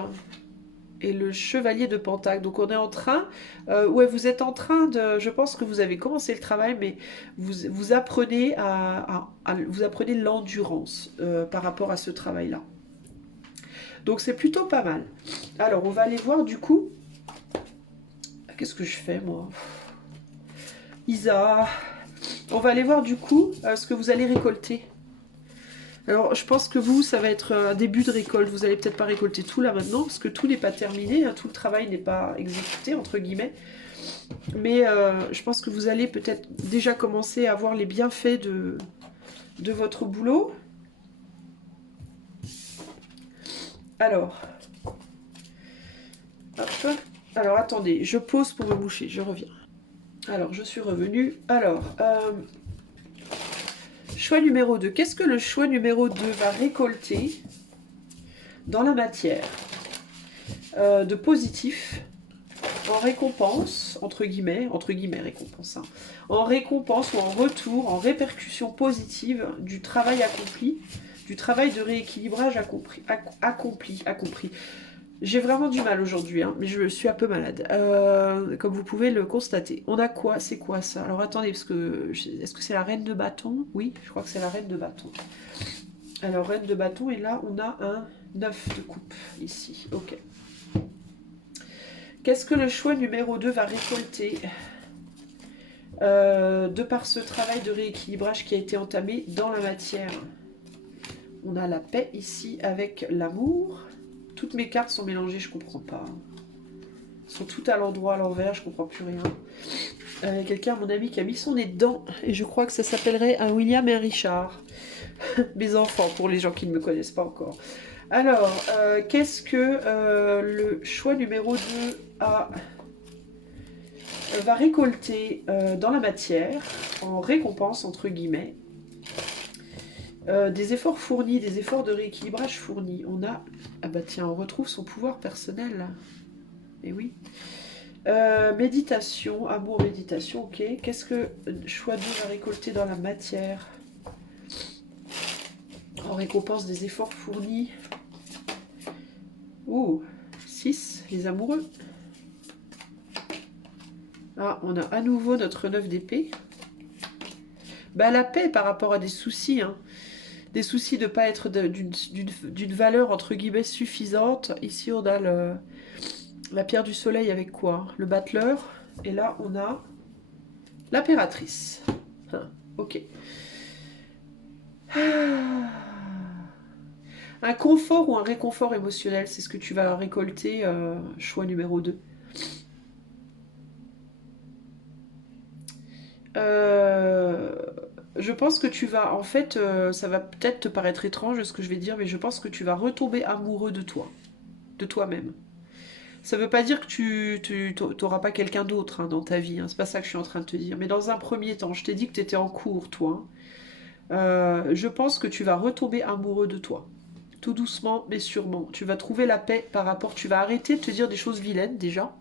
et le chevalier de pentacle. Donc on est en train, ouais, vous êtes en train de, je pense que vous avez commencé le travail, mais vous apprenez vous apprenez l'endurance par rapport à ce travail-là. Donc c'est plutôt pas mal. Alors on va aller voir du coup, qu'est-ce que je fais moi, Isa, on va aller voir du coup ce que vous allez récolter. Alors, je pense que vous, ça va être un début de récolte. Vous allez peut-être pas récolter tout là maintenant, parce que tout n'est pas terminé, hein, tout le travail n'est pas exécuté, entre guillemets. Mais je pense que vous allez peut-être déjà commencer à voir les bienfaits de votre boulot. Alors, hop. Alors, attendez, je pause pour me moucher, je reviens. Alors, je suis revenue. Alors, choix numéro 2. Qu'est-ce que le choix numéro 2 va récolter dans la matière de positif en récompense, entre guillemets récompense, hein, en récompense ou en retour, en répercussion positive du travail accompli, du travail de rééquilibrage accompli. J'ai vraiment du mal aujourd'hui, hein, mais je suis un peu malade, comme vous pouvez le constater. On a quoi? C'est quoi ça? Alors attendez, parce que est-ce que c'est la reine de bâton? Oui, je crois que c'est la reine de bâton. Alors reine de bâton, et là on a un 9 de coupe, ici, ok. Qu'est-ce que le choix numéro 2 va récolter de par ce travail de rééquilibrage qui a été entamé dans la matière? On a la paix ici avec l'amour. Toutes mes cartes sont mélangées, je comprends pas. Elles sont toutes à l'endroit, à l'envers, je comprends plus rien. Il y a quelqu'un, mon ami, qui a mis son nez dedans. Et je crois que ça s'appellerait un William et un Richard. Mes enfants, pour les gens qui ne me connaissent pas encore. Alors, qu'est-ce que le choix numéro 2 va récolter dans la matière, en récompense, entre guillemets, des efforts fournis, des efforts de rééquilibrage fournis. On a... Ah bah tiens, on retrouve son pouvoir personnel. Et oui. Méditation, amour, méditation, ok. Qu'est-ce que choix 2 va récolter dans la matière en récompense des efforts fournis? Oh, 6, les amoureux. Ah, on a à nouveau notre 9 d'épée. Bah, la paix par rapport à des soucis, hein. Des soucis de ne pas être d'une valeur, entre guillemets, suffisante. Ici, on a la pierre du soleil avec quoi? Le battleur. Et là, on a l'impératrice. Ah, ok. Un confort ou un réconfort émotionnel, c'est ce que tu vas récolter, choix numéro 2. Je pense que tu vas, en fait, ça va peut-être te paraître étrange ce que je vais dire, mais je pense que tu vas retomber amoureux de toi, de toi-même. Ça veut pas dire que tu t'auras pas quelqu'un d'autre hein, dans ta vie, hein, c'est pas ça que je suis en train de te dire. Mais dans un premier temps, je t'ai dit que tu étais en cours, toi. Je pense que tu vas retomber amoureux de toi. Tout doucement, mais sûrement. Tu vas trouver la paix par rapport... Tu vas arrêter de te dire des choses vilaines, déjà.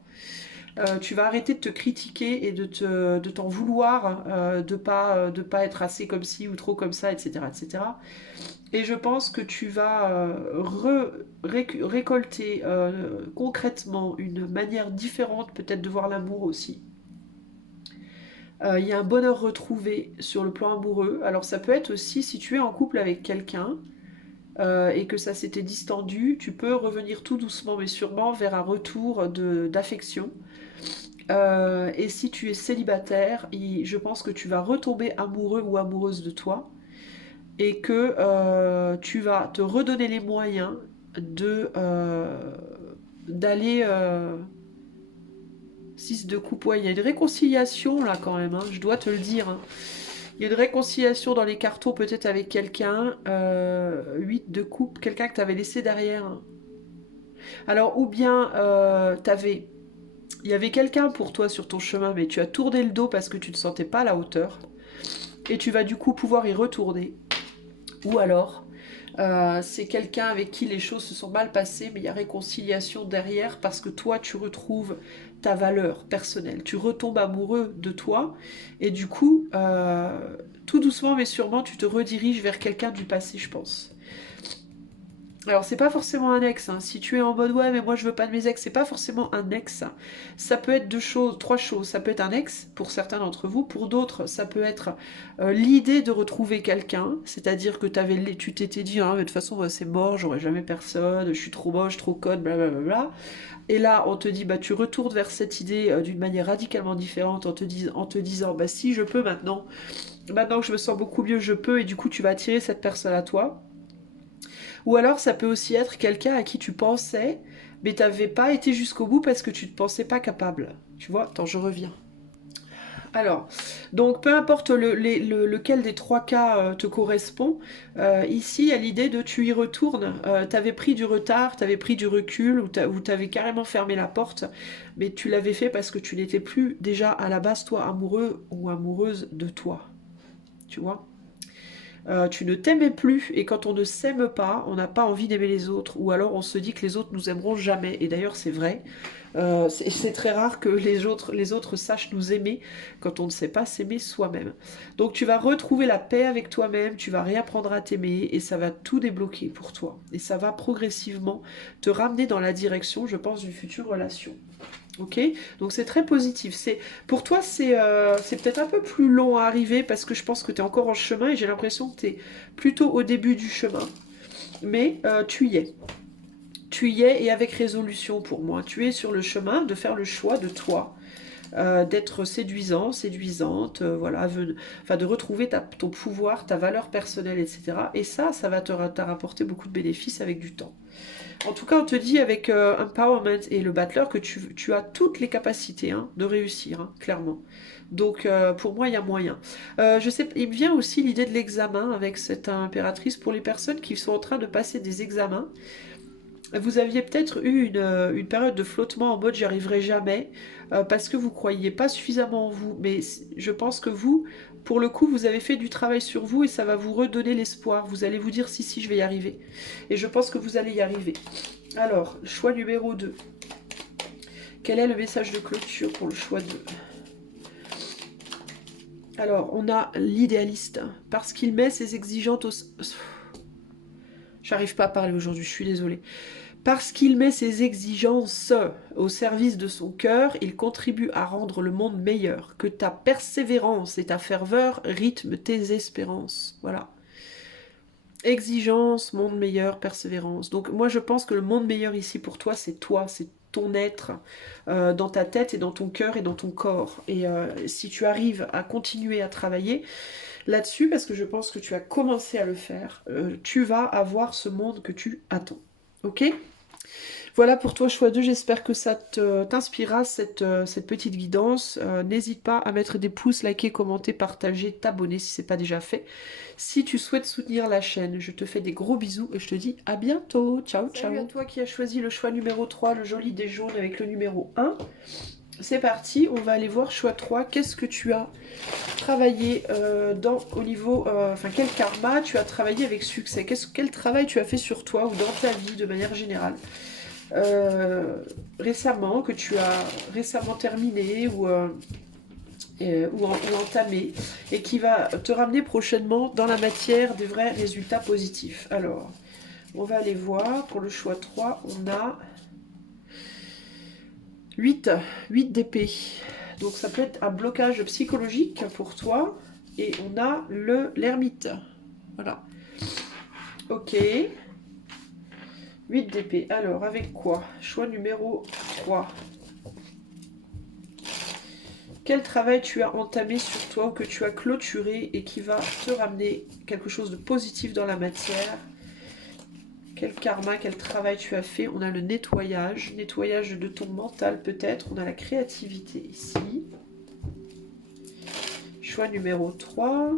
Tu vas arrêter de te critiquer et de t'en vouloir, de pas être assez comme ci ou trop comme ça, etc. etc. Et je pense que tu vas récolter concrètement une manière différente peut-être de voir l'amour aussi. Il y a un bonheur retrouvé sur le plan amoureux. Alors ça peut être aussi si tu es en couple avec quelqu'un et que ça s'était distendu, tu peux revenir tout doucement mais sûrement vers un retour d'affection. Et si tu es célibataire, je pense que tu vas retomber amoureux ou amoureuse de toi et que tu vas te redonner les moyens d'aller 6 de coupe. Ouais, il y a une réconciliation là quand même, hein, je dois te le dire. Hein. Il y a une réconciliation dans les cartons peut-être avec quelqu'un. 8 de coupe, quelqu'un que tu avais laissé derrière. Hein. Alors ou bien il y avait quelqu'un pour toi sur ton chemin, mais tu as tourné le dos parce que tu ne te sentais pas à la hauteur. Et tu vas du coup pouvoir y retourner. Ou alors, c'est quelqu'un avec qui les choses se sont mal passées, mais il y a réconciliation derrière parce que toi, tu retrouves ta valeur personnelle. Tu retombes amoureux de toi et du coup, tout doucement mais sûrement, tu te rediriges vers quelqu'un du passé, je pense. Alors c'est pas forcément un ex, hein. Si tu es en mode ouais mais moi je veux pas de mes ex, c'est pas forcément un ex. Ça peut être deux choses, trois choses. Ça peut être un ex pour certains d'entre vous, pour d'autres ça peut être l'idée de retrouver quelqu'un, c'est-à-dire que tu t'étais dit hein, mais de toute façon moi, c'est mort, j'aurai jamais personne, je suis trop moche, trop conne, blablabla. Et là on te dit bah tu retournes vers cette idée d'une manière radicalement différente en te disant bah si je peux maintenant que je me sens beaucoup mieux je peux et du coup tu vas attirer cette personne à toi. Ou alors ça peut aussi être quelqu'un à qui tu pensais, mais tu n'avais pas été jusqu'au bout parce que tu ne te pensais pas capable. Tu vois, attends, je reviens. Alors, donc peu importe lequel des trois cas te correspond, ici il y a l'idée de tu y retournes. Tu avais pris du retard, tu avais pris du recul, ou tu avais carrément fermé la porte, mais tu l'avais fait parce que tu n'étais plus déjà à la base toi amoureux ou amoureuse de toi. Tu vois? Tu ne t'aimais plus et quand on ne s'aime pas, on n'a pas envie d'aimer les autres ou alors on se dit que les autres nous aimeront jamais et d'ailleurs c'est vrai. C'est très rare que les autres sachent nous aimer quand on ne sait pas s'aimer soi-même. Donc tu vas retrouver la paix avec toi-même, tu vas réapprendre à t'aimer et ça va tout débloquer pour toi. Et ça va progressivement te ramener dans la direction, je pense, d'une future relation. Ok, donc c'est très positif. Pour toi, c'est peut-être un peu plus long à arriver parce que je pense que tu es encore en chemin et j'ai l'impression que tu es plutôt au début du chemin. Mais tu y es. Tu y es et avec résolution pour moi. Tu es sur le chemin de faire le choix de toi. d'être séduisant, séduisante, voilà, enfin de retrouver ton pouvoir, ta valeur personnelle, etc. Et ça va te rapporter beaucoup de bénéfices avec du temps. En tout cas, on te dit avec Empowerment et le Battler que tu as toutes les capacités hein, de réussir, hein, clairement. Donc pour moi, il y a moyen. Je sais, il me vient aussi l'idée de l'examen avec cette impératrice pour les personnes qui sont en train de passer des examens. Vous aviez peut-être eu une période de flottement en mode j'y arriverai jamais parce que vous croyiez pas suffisamment en vous. Mais je pense que vous, pour le coup, vous avez fait du travail sur vous et ça va vous redonner l'espoir. Vous allez vous dire si, si, je vais y arriver. Et je pense que vous allez y arriver. Alors, choix numéro 2. Quel est le message de clôture pour le choix 2? Alors, on a l'idéaliste. Parce qu'il met ses exigences au... J'arrive pas à parler aujourd'hui, je suis désolée. Parce qu'il met ses exigences au service de son cœur, il contribue à rendre le monde meilleur. Que ta persévérance et ta ferveur rythment tes espérances. Voilà. Exigence, monde meilleur, persévérance. Donc moi je pense que le monde meilleur ici pour toi, c'est ton être dans ta tête et dans ton cœur et dans ton corps. Et si tu arrives à continuer à travailler là-dessus, parce que je pense que tu as commencé à le faire, tu vas avoir ce monde que tu attends. Ok ? Voilà pour toi, choix 2. J'espère que ça t'inspirera cette petite guidance. N'hésite pas à mettre des pouces, liker, commenter, partager, t'abonner si ce n'est pas déjà fait. Si tu souhaites soutenir la chaîne, je te fais des gros bisous et je te dis à bientôt. Ciao, ciao. Salut à toi qui as choisi le choix numéro 3, le joli des jaunes avec le numéro 1. C'est parti, on va aller voir choix 3. Qu'est-ce que tu as travaillé au niveau... Enfin, quel karma tu as travaillé avec succès? Quel travail tu as fait sur toi ou dans ta vie de manière générale récemment, que tu as récemment terminé ou entamé, et qui va te ramener prochainement dans la matière des vrais résultats positifs. Alors, on va aller voir. Pour le choix 3, on a 8 d'épée. Donc ça peut être un blocage psychologique pour toi. Et on a l'ermite. Voilà. Ok. 8 d'épée. Alors, avec quoi? Choix numéro 3. Quel travail tu as entamé sur toi ou que tu as clôturé et qui va te ramener quelque chose de positif dans la matière? Quel karma, quel travail tu as fait? On a le nettoyage de ton mental peut-être. On a la créativité ici. Choix numéro 3.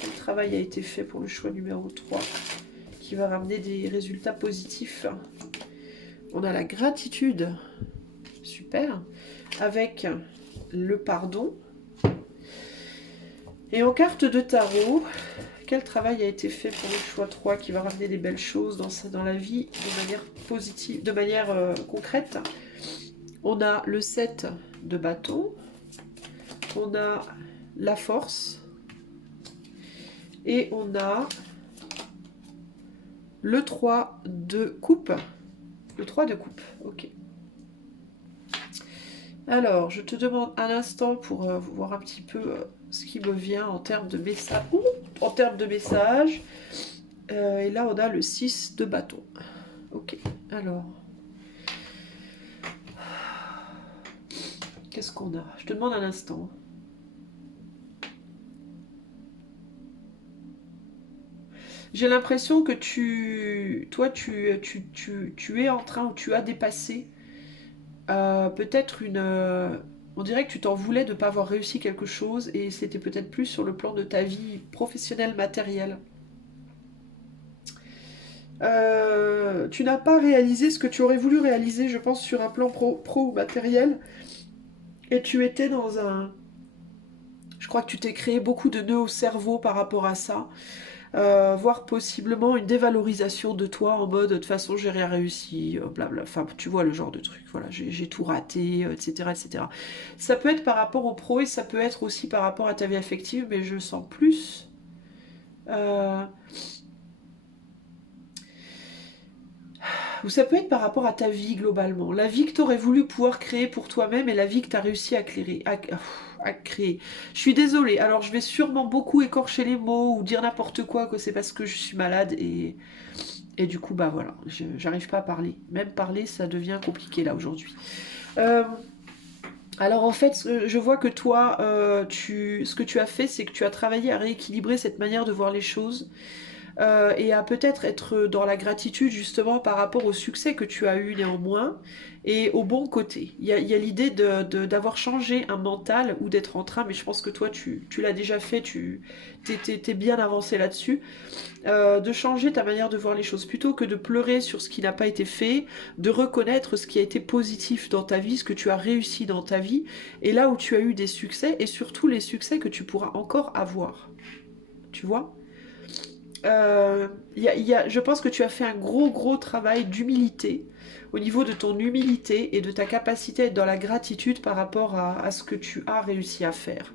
Quel travail a été fait pour le choix numéro 3 qui va ramener des résultats positifs? On a la gratitude. Super. Avec le pardon. Et en carte de tarot, quel travail a été fait pour le choix 3 qui va ramener des belles choses dans la vie de manière positive, de manière concrète? On a le 7 de bâton, on a la force et on a le 3 de coupe. Le 3 de coupe, ok. Alors, je te demande un instant pour voir un petit peu ce qui me vient en termes de message. En termes de message. Et là, on a le 6 de bâton. Ok, alors. Qu'est-ce qu'on a? Je te demande un instant. J'ai l'impression que tu es en train, ou tu as dépassé peut-être on dirait que tu t'en voulais de ne pas avoir réussi quelque chose et c'était peut-être plus sur le plan de ta vie professionnelle, matérielle. Tu n'as pas réalisé ce que tu aurais voulu réaliser, je pense, sur un plan pro ou matériel. Et tu étais dans un... Je crois que tu t'es créé beaucoup de nœuds au cerveau par rapport à ça. Voire possiblement une dévalorisation de toi en mode de toute façon j'ai rien réussi, blabla. Enfin, tu vois le genre de truc, voilà, j'ai tout raté, etc., etc. Ça peut être par rapport au pro et ça peut être aussi par rapport à ta vie affective, mais je sens plus. Ou ça peut être par rapport à ta vie globalement. La vie que tu aurais voulu pouvoir créer pour toi-même et la vie que tu as réussi à créer. Je suis désolée, alors je vais sûrement beaucoup écorcher les mots ou dire n'importe quoi, que c'est parce que je suis malade et du coup, bah voilà, j'arrive pas à parler. Même parler, ça devient compliqué là aujourd'hui. Alors en fait, je vois que toi, ce que tu as fait, c'est que tu as travaillé à rééquilibrer cette manière de voir les choses. Et à peut-être être dans la gratitude justement par rapport au succès que tu as eu néanmoins et au bon côté. Il y a l'idée d'avoir changé un mental ou d'être en train, mais je pense que toi tu l'as déjà fait, t'es bien avancé là-dessus, de changer ta manière de voir les choses plutôt que de pleurer sur ce qui n'a pas été fait, de reconnaître ce qui a été positif dans ta vie, ce que tu as réussi dans ta vie et là où tu as eu des succès et surtout les succès que tu pourras encore avoir. Tu vois? Je pense que tu as fait un gros travail d'humilité au niveau de ton humilité et de ta capacité à être dans la gratitude par rapport à ce que tu as réussi à faire.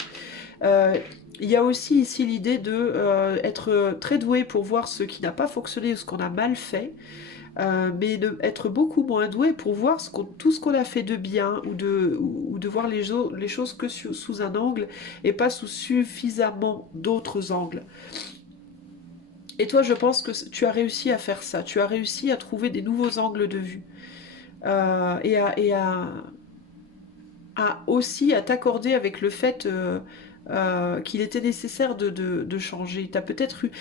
Euh, il y a aussi ici l'idée de être très doué pour voir ce qui n'a pas fonctionné ou ce qu'on a mal fait, mais être beaucoup moins doué pour voir tout ce qu'on a fait de bien ou de voir les choses que sous un angle et pas sous suffisamment d'autres angles. Et toi, je pense que tu as réussi à faire ça. Tu as réussi à trouver des nouveaux angles de vue. Et aussi à t'accorder avec le fait qu'il était nécessaire de changer. T'as peut-être eu,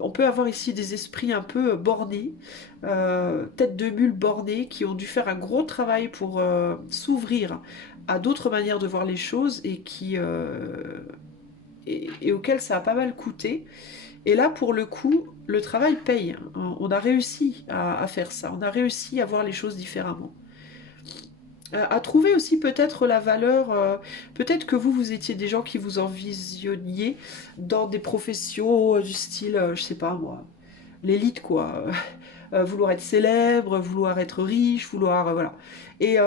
on peut avoir ici des esprits un peu bornés, tête de mule bornés, qui ont dû faire un gros travail pour s'ouvrir à d'autres manières de voir les choses et auxquelles ça a pas mal coûté. Et là, pour le coup, le travail paye. On a réussi à faire ça. On a réussi à voir les choses différemment. À trouver aussi peut-être la valeur. Peut-être que vous étiez des gens qui vous envisionniez dans des professions du style, je sais pas moi, l'élite quoi. Vouloir être célèbre, vouloir être riche, vouloir. Voilà. Et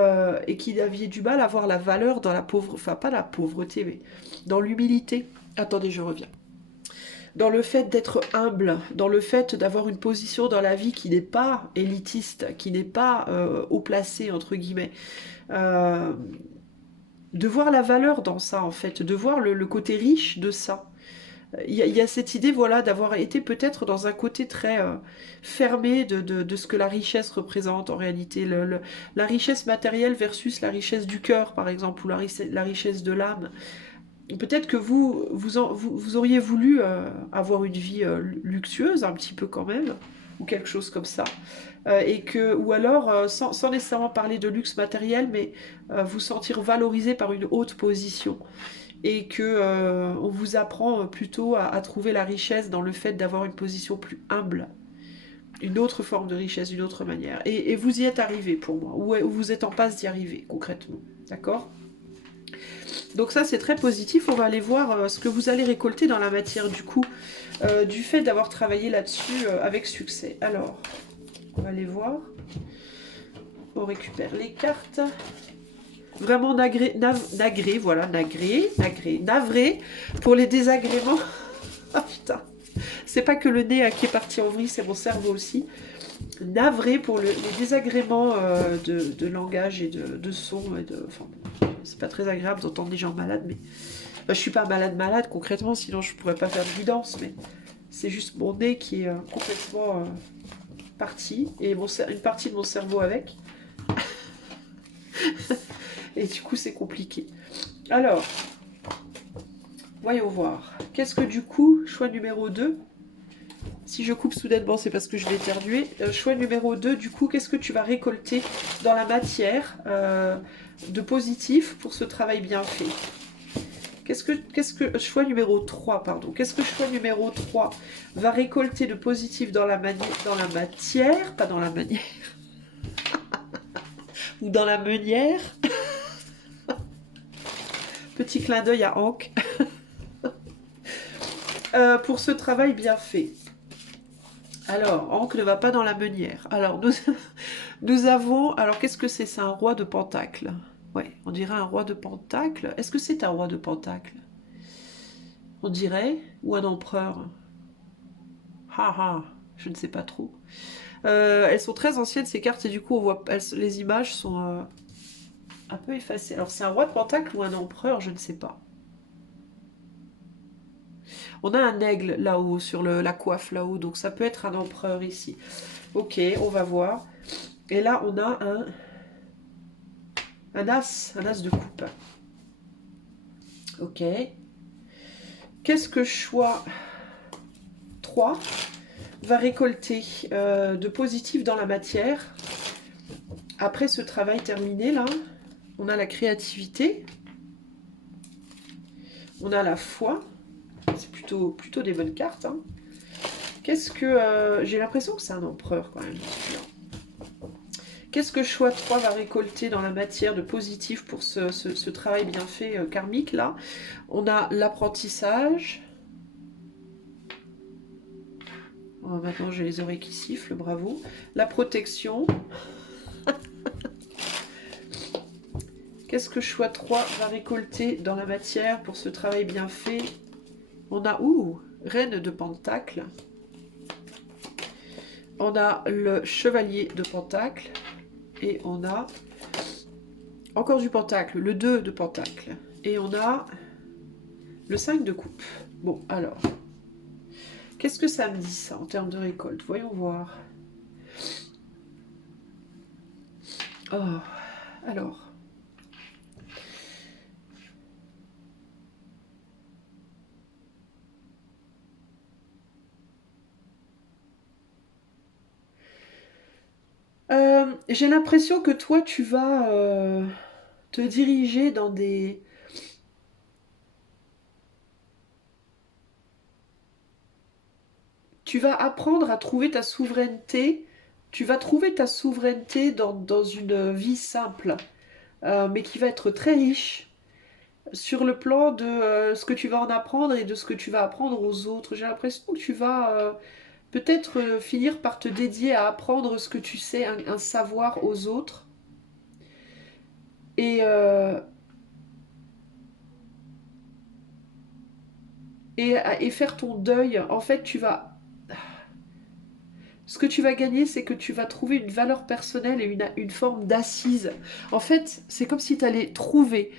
qui aviez du mal à voir la valeur dans la pauvreté. Enfin, pas la pauvreté, mais dans l'humilité. Attendez, je reviens, dans le fait d'être humble, dans le fait d'avoir une position dans la vie qui n'est pas élitiste, qui n'est pas haut placé, entre guillemets. Euh, de voir la valeur dans ça, en fait, de voir le côté riche de ça. Il y a cette idée, voilà, d'avoir été peut-être dans un côté très fermé de ce que la richesse représente en réalité. La richesse matérielle versus la richesse du cœur, par exemple, ou la richesse de l'âme. Peut-être que vous auriez voulu avoir une vie luxueuse, un petit peu quand même, ou quelque chose comme ça. Ou alors, sans nécessairement parler de luxe matériel, mais vous sentir valorisé par une haute position. Et que on vous apprend plutôt à trouver la richesse dans le fait d'avoir une position plus humble. Une autre forme de richesse, d'une autre manière. Et vous y êtes arrivé pour moi, ou vous êtes en passe d'y arriver, concrètement. D'accord? Donc ça c'est très positif, on va aller voir ce que vous allez récolter dans la matière du coup, du fait d'avoir travaillé là-dessus avec succès. Alors, on va aller voir, on récupère les cartes. Vraiment navré pour les désagréments. Ah putain, c'est pas que le nez qui est parti en vrille, c'est mon cerveau aussi. Navré pour les désagréments de langage et de son. Enfin, c'est pas très agréable d'entendre des gens malades, mais enfin, je suis pas malade concrètement, sinon je pourrais pas faire de guidance, mais c'est juste mon nez qui est complètement parti et une partie de mon cerveau avec. Et du coup, c'est compliqué. Alors, voyons voir. Qu'est-ce que du coup, choix numéro 2. Si je coupe soudainement, c'est parce que je vais éternuer. Choix numéro 2, du coup, qu'est-ce que tu vas récolter dans la matière de positif pour ce travail bien fait? Choix numéro 3, pardon. Qu'est-ce que choix numéro 3 va récolter de positif dans la matière, pas dans la manière, ou dans la meunière? Petit clin d'œil à Hank. Pour ce travail bien fait. Alors, Hank ne va pas dans la meunière. Alors, nous avons... Alors, qu'est-ce que c'est? C'est un roi de pentacle. Ouais, on dirait un roi de pentacle. Est-ce que c'est un roi de pentacle? On dirait. Ou un empereur? Ah ah, je ne sais pas trop. Elles sont très anciennes, ces cartes, et du coup, on voit, les images sont un peu effacées. Alors, c'est un roi de pentacle ou un empereur? Je ne sais pas. On a un aigle là-haut, sur la coiffe là-haut, donc ça peut être un empereur ici. Ok, on va voir. Et là, on a un as de coupe. Ok. Qu'est-ce que choix 3 va récolter de positif dans la matière après ce travail terminé là? On a la créativité, on a la foi, c'est plutôt des bonnes cartes. Hein. Qu'est-ce que... j'ai l'impression que c'est un empereur quand même. Qu'est-ce que choix 3 va récolter dans la matière de positif pour ce travail bien fait karmique là? On a l'apprentissage. Oh, maintenant j'ai les oreilles qui sifflent, bravo. La protection. Qu'est-ce que choix 3 va récolter dans la matière pour ce travail bien fait? On a, reine de pentacle. On a le chevalier de pentacle. Et on a encore du pentacle, le 2 de pentacle. Et on a le 5 de coupe. Bon, alors. Qu'est-ce que ça me dit, ça, en termes de récolte? Voyons voir. Oh, alors. J'ai l'impression que toi, tu vas te diriger dans des... Tu vas apprendre à trouver ta souveraineté. Tu vas trouver ta souveraineté dans une vie simple, mais qui va être très riche sur le plan de ce que tu vas en apprendre et de ce que tu vas apprendre aux autres. J'ai l'impression que tu vas peut-être finir par te dédier à apprendre ce que tu sais, un savoir aux autres. Et, et faire ton deuil. En fait, tu vas... Ce que tu vas gagner, c'est que tu vas trouver une valeur personnelle et une forme d'assise. En fait, c'est comme si tu allais trouver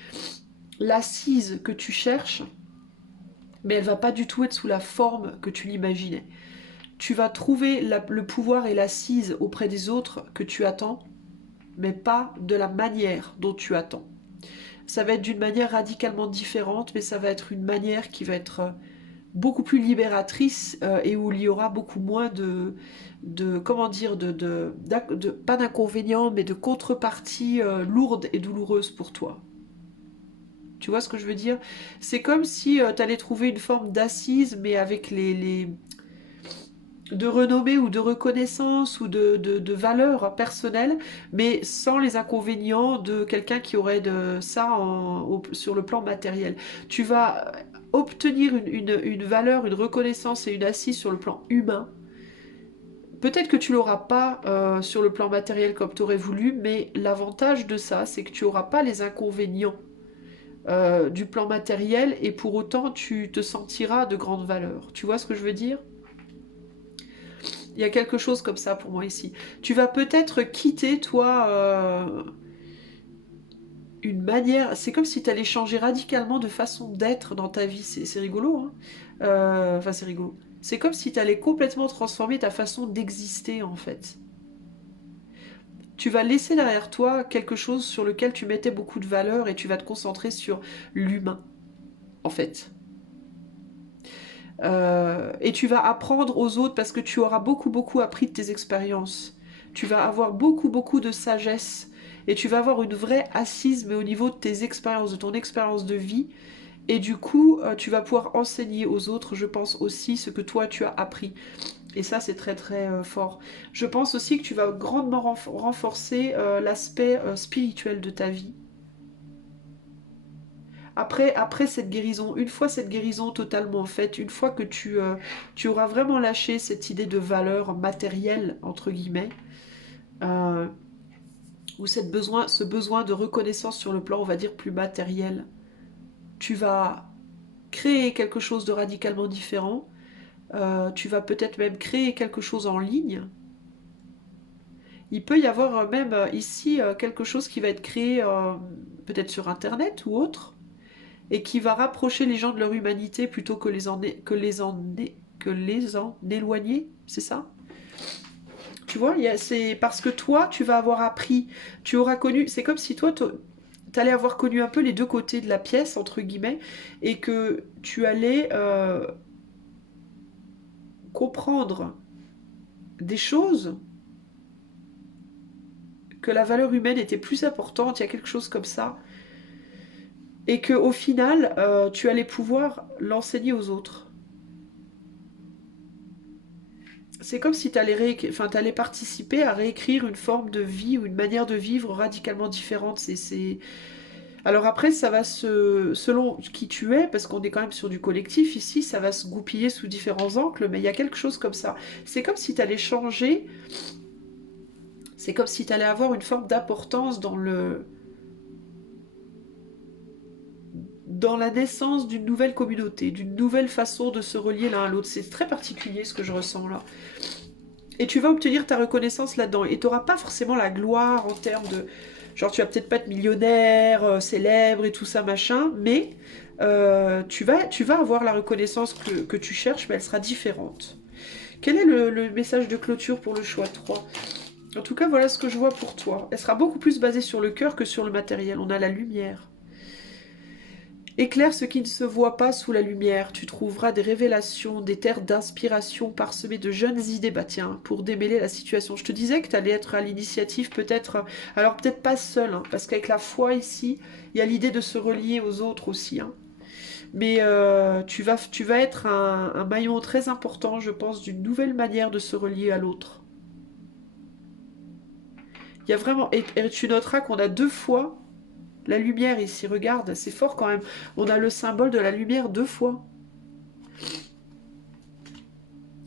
l'assise que tu cherches, mais elle va pas du tout être sous la forme que tu l'imaginais. Tu vas trouver le pouvoir et l'assise auprès des autres que tu attends, mais pas de la manière dont tu attends. Ça va être d'une manière radicalement différente, mais ça va être une manière qui va être beaucoup plus libératrice et où il y aura beaucoup moins de comment dire, pas d'inconvénients, mais de contreparties lourdes et douloureuses pour toi. Tu vois ce que je veux dire? C'est comme si tu allais trouver une forme d'assise, mais avec de renommée ou de reconnaissance ou de valeur personnelle, mais sans les inconvénients de quelqu'un qui aurait de ça sur le plan matériel. Tu vas obtenir une valeur, une reconnaissance et une assise sur le plan humain. Peut-être que tu l'auras pas sur le plan matériel comme tu aurais voulu, mais l'avantage de ça, c'est que tu n'auras pas les inconvénients du plan matériel et pour autant tu te sentiras de grande valeur. Tu vois ce que je veux dire? Il y a quelque chose comme ça pour moi ici. Tu vas peut-être quitter, toi, une manière... C'est comme si tu allais changer radicalement de façon d'être dans ta vie. C'est rigolo, hein. Enfin, c'est rigolo. C'est comme si tu allais complètement transformer ta façon d'exister, en fait. Tu vas laisser derrière toi quelque chose sur lequel tu mettais beaucoup de valeur et tu vas te concentrer sur l'humain, en fait. Et tu vas apprendre aux autres parce que tu auras beaucoup appris de tes expériences. Tu vas avoir beaucoup de sagesse et tu vas avoir une vraie assise mais au niveau de tes expériences, de ton expérience de vie. Et du coup, tu vas pouvoir enseigner aux autres, je pense aussi, ce que toi tu as appris. Et ça, c'est très fort. Je pense aussi que tu vas grandement renforcer l'aspect spirituel de ta vie. Après cette guérison, une fois cette guérison totalement faite, une fois que tu auras vraiment lâché cette idée de valeur matérielle, entre guillemets, euh, ou ce besoin de reconnaissance sur le plan, on va dire, plus matériel, tu vas créer quelque chose de radicalement différent, tu vas peut-être même créer quelque chose en ligne. Il peut y avoir même ici quelque chose qui va être créé peut-être sur Internet ou autre, et qui va rapprocher les gens de leur humanité plutôt que les en éloigner, c'est ça? Tu vois, c'est parce que toi, tu vas avoir appris, tu auras connu, c'est comme si toi, t'allais avoir connu un peu les deux côtés de la pièce, entre guillemets, et que tu allais comprendre des choses, que la valeur humaine était plus importante, il y a quelque chose comme ça, et que au final, tu allais pouvoir l'enseigner aux autres. C'est comme si tu allais, enfin, t'allais participer à réécrire une forme de vie ou une manière de vivre radicalement différente. Alors après, ça va selon qui tu es, parce qu'on est quand même sur du collectif ici, ça va se goupiller sous différents angles, mais il y a quelque chose comme ça. C'est comme si tu allais changer, c'est comme si tu allais avoir une forme d'importance dans la naissance d'une nouvelle communauté, d'une nouvelle façon de se relier l'un à l'autre. C'est très particulier ce que je ressens là. Et tu vas obtenir ta reconnaissance là-dedans. Et tu n'auras pas forcément la gloire en termes de... Genre, tu vas peut-être pas être millionnaire, célèbre et tout ça, machin, mais tu vas avoir la reconnaissance que tu cherches, mais elle sera différente. Quel est le message de clôture pour le choix 3? En tout cas, voilà ce que je vois pour toi. Elle sera beaucoup plus basée sur le cœur que sur le matériel. On a la lumière. Éclaire ce qui ne se voit pas sous la lumière. Tu trouveras des révélations, des terres d'inspiration parsemées de jeunes idées. Bah tiens, pour démêler la situation. Je te disais que tu allais être à l'initiative peut-être... Alors peut-être pas seul, hein, parce qu'avec la foi ici, il y a l'idée de se relier aux autres aussi. Hein. Mais tu vas être un maillon très important, je pense, d'une nouvelle manière de se relier à l'autre. Il y a vraiment... Et tu noteras qu'on a deux fois la lumière ici, regarde, c'est fort quand même. On a le symbole de la lumière deux fois.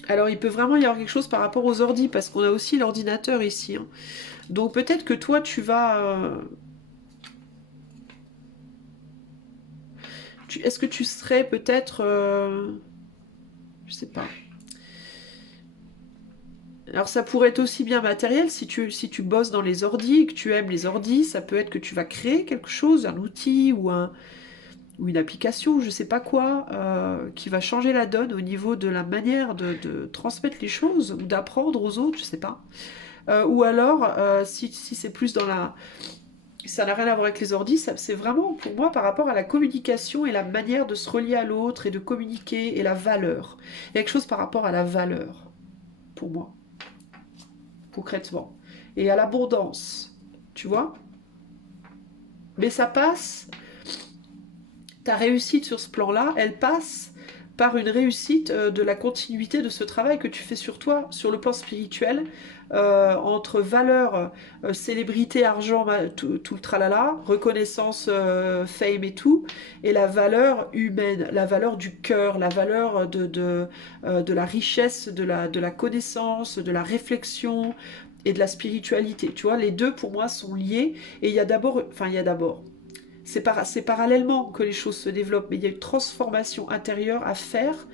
Alors il peut vraiment y avoir quelque chose par rapport aux ordis, parce qu'on a aussi l'ordinateur ici. Hein. Donc peut-être que toi tu vas... Est-ce que tu serais peut-être... je sais pas. Alors ça pourrait être aussi bien matériel, si tu bosses dans les ordis, que tu aimes les ordis, ça peut être que tu vas créer quelque chose, un outil ou une application, je sais pas quoi, qui va changer la donne au niveau de la manière de transmettre les choses ou d'apprendre aux autres, je sais pas. Ou alors, si c'est plus dans la... Ça n'a rien à voir avec les ordis, c'est vraiment pour moi par rapport à la communication et la manière de se relier à l'autre et de communiquer et la valeur. Il y a quelque chose par rapport à la valeur, pour moi, concrètement. Et à l'abondance, tu vois. Mais ça passe, ta réussite sur ce plan-là, elle passe par une réussite de la continuité de ce travail que tu fais sur toi, sur le plan spirituel, entre valeur, célébrité, argent, tout le tralala, reconnaissance, fame et tout, et la valeur humaine, la valeur du cœur, la valeur de la richesse, de la connaissance, de la réflexion et de la spiritualité. Tu vois, les deux pour moi sont liés, et il y a d'abord, c'est parallèlement que les choses se développent, mais il y a une transformation intérieure à faire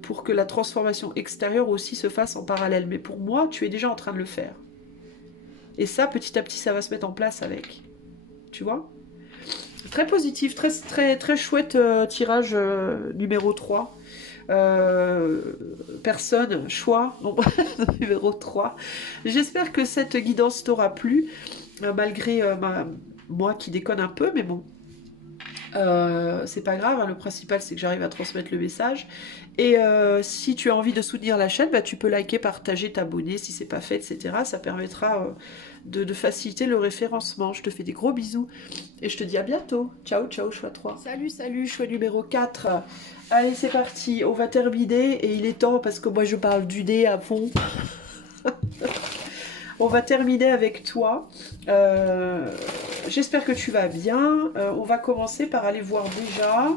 pour que la transformation extérieure aussi se fasse en parallèle. Mais pour moi, tu es déjà en train de le faire. Et ça, petit à petit, ça va se mettre en place avec. Tu vois? Très positif, très, très, très chouette tirage numéro 3. Personne, choix, nombre numéro 3. J'espère que cette guidance t'aura plu, malgré moi qui déconne un peu, mais bon, c'est pas grave, hein, le principal c'est que j'arrive à transmettre le message. Et si tu as envie de soutenir la chaîne, bah, tu peux liker, partager, t'abonner si c'est pas fait, etc. Ça permettra de faciliter le référencement. Je te fais des gros bisous et je te dis à bientôt. Ciao, ciao, choix 3. Salut, salut, choix numéro 4. Allez, c'est parti, on va terminer et il est temps parce que moi je parle du dé à fond. On va terminer avec toi. J'espère que tu vas bien. On va commencer par aller voir déjà.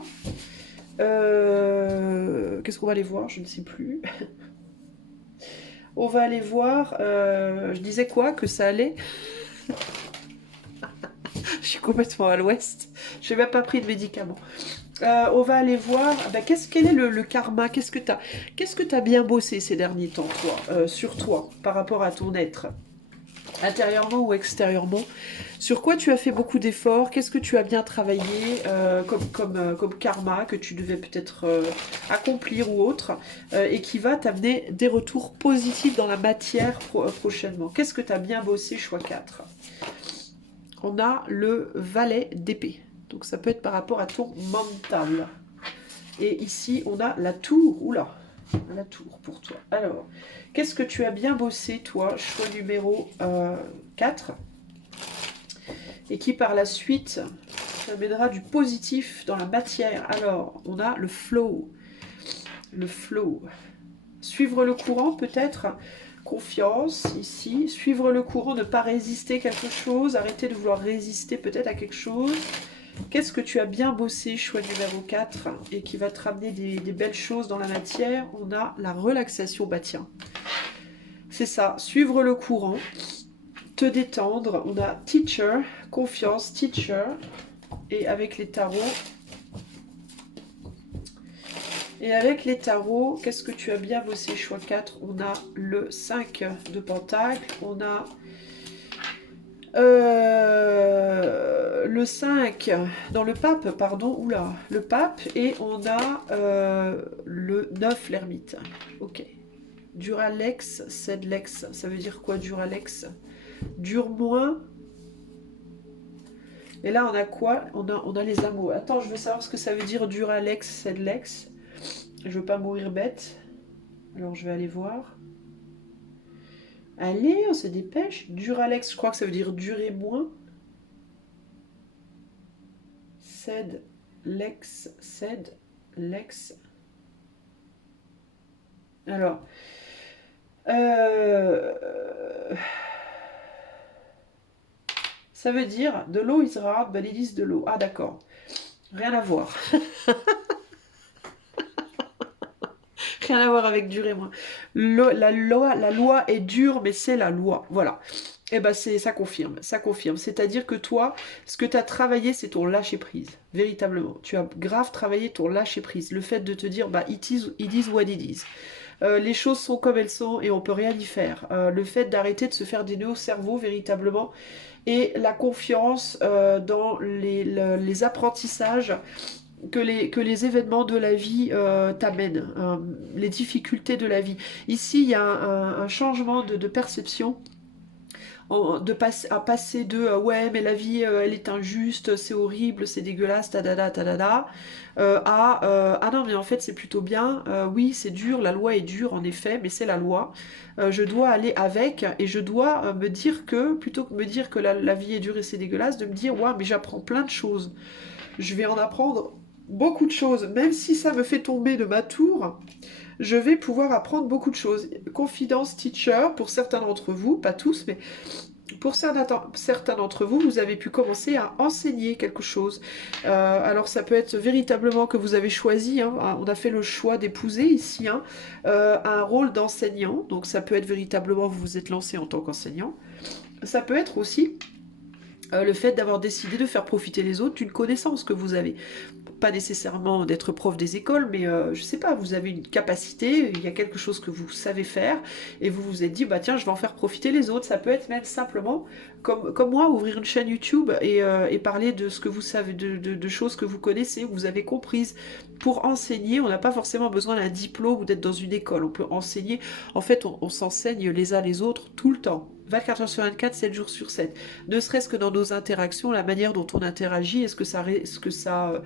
Qu'est-ce qu'on va aller voir? Je ne sais plus. On va aller voir. Je disais quoi? Que ça allait? Je suis complètement à l'ouest. Je n'ai même pas pris de médicaments. On va aller voir. Ben, quel est le karma? Qu'est-ce que t'as bien bossé ces derniers temps, toi, sur toi, par rapport à ton être? Intérieurement ou extérieurement, sur quoi tu as fait beaucoup d'efforts, qu'est-ce que tu as bien travaillé comme karma que tu devais peut-être accomplir ou autre, et qui va t'amener des retours positifs dans la matière prochainement. Qu'est-ce que tu as bien bossé, choix 4? on a le valet d'épée. Donc ça peut être par rapport à ton mental. Et ici, on a la tour. Oula, la tour pour toi. Alors, qu'est-ce que tu as bien bossé, toi? Choix numéro 4. Et qui, par la suite, amènera du positif dans la matière. Alors, on a le flow. Le flow. Suivre le courant, peut-être. Confiance, ici. Suivre le courant, ne pas résister à quelque chose. Arrêter de vouloir résister peut-être à quelque chose. Qu'est-ce que tu as bien bossé, choix numéro 4, et qui va te ramener des belles choses dans la matière? On a la relaxation. Bah tiens, c'est ça. Suivre le courant. Te détendre. On a teacher, confiance, teacher. Et avec les tarots... qu'est-ce que tu as bien bossé, choix 4? On a le 5 de pentacle, on a le 5 dans le pape, pardon, oula, le pape, et on a le 9, l'ermite. Ok. Duralex, Cedlex, ça veut dire quoi, Duralex? Dure moins. Et là, on a quoi? On a les amours. Attends, je veux savoir ce que ça veut dire, Duralex, Cedlex. Je veux pas mourir bête. Alors je vais aller voir. Allez, on se dépêche. Duralex, je crois que ça veut dire durer moins. Ced, lex, ced, lex. Alors. Ça veut dire de l'eau is hard, but it is de l'eau. Ah d'accord. Rien à voir. Rien à voir avec durer moins. La loi est dure, mais c'est la loi. Voilà. Et ben ça confirme, ça confirme. C'est-à-dire que toi, ce que tu as travaillé, c'est ton lâcher prise, véritablement. Tu as grave travaillé ton lâcher prise. Le fait de te dire, bah it is what it is. Les choses sont comme elles sont et on peut rien y faire. Le fait d'arrêter de se faire des nœuds au cerveau, véritablement, et la confiance dans les apprentissages que les événements de la vie t'amènent, les difficultés de la vie. Ici, il y a un changement de perception, à passer de ouais, mais la vie, elle est injuste, c'est horrible, c'est dégueulasse, tadada, tadada, ah non, mais en fait, c'est plutôt bien, oui, c'est dur, la loi est dure, en effet, mais c'est la loi. Je dois aller avec, et je dois me dire que, plutôt que me dire que la vie est dure et c'est dégueulasse, de me dire, ouais, mais j'apprends plein de choses. Je vais en apprendre beaucoup de choses, même si ça me fait tomber de ma tour, je vais pouvoir apprendre beaucoup de choses. Confidence teacher, pour certains d'entre vous, pas tous, mais pour certains d'entre vous, vous avez pu commencer à enseigner quelque chose. Alors ça peut être véritablement que vous avez choisi, hein, on a fait le choix d'épouser ici, hein, un rôle d'enseignant, donc ça peut être véritablement vous vous êtes lancé en tant qu'enseignant. Ça peut être aussi le fait d'avoir décidé de faire profiter les autres d'une connaissance que vous avez. Pas nécessairement d'être prof des écoles, mais je sais pas, vous avez une capacité, il y a quelque chose que vous savez faire, et vous vous êtes dit, bah tiens, je vais en faire profiter les autres. Ça peut être même simplement, comme moi, ouvrir une chaîne YouTube et parler de ce que vous savez, de choses que vous connaissez, vous avez comprises. Pour enseigner, on n'a pas forcément besoin d'un diplôme ou d'être dans une école. On peut enseigner, en fait, on s'enseigne les uns les autres tout le temps. 24 heures sur 24, 7 jours sur 7. Ne serait-ce que dans nos interactions, la manière dont on interagit, est-ce que ça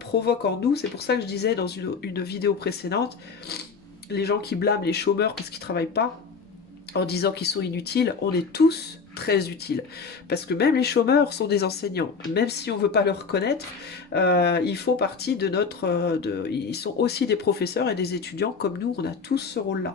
provoque en nous. C'est pour ça que je disais dans une vidéo précédente, les gens qui blâment les chômeurs parce qu'ils ne travaillent pas, en disant qu'ils sont inutiles, on est tous très utiles. Parce que même les chômeurs sont des enseignants. Même si on ne veut pas le reconnaître, ils font partie de notre... ils sont aussi des professeurs et des étudiants comme nous, on a tous ce rôle-là.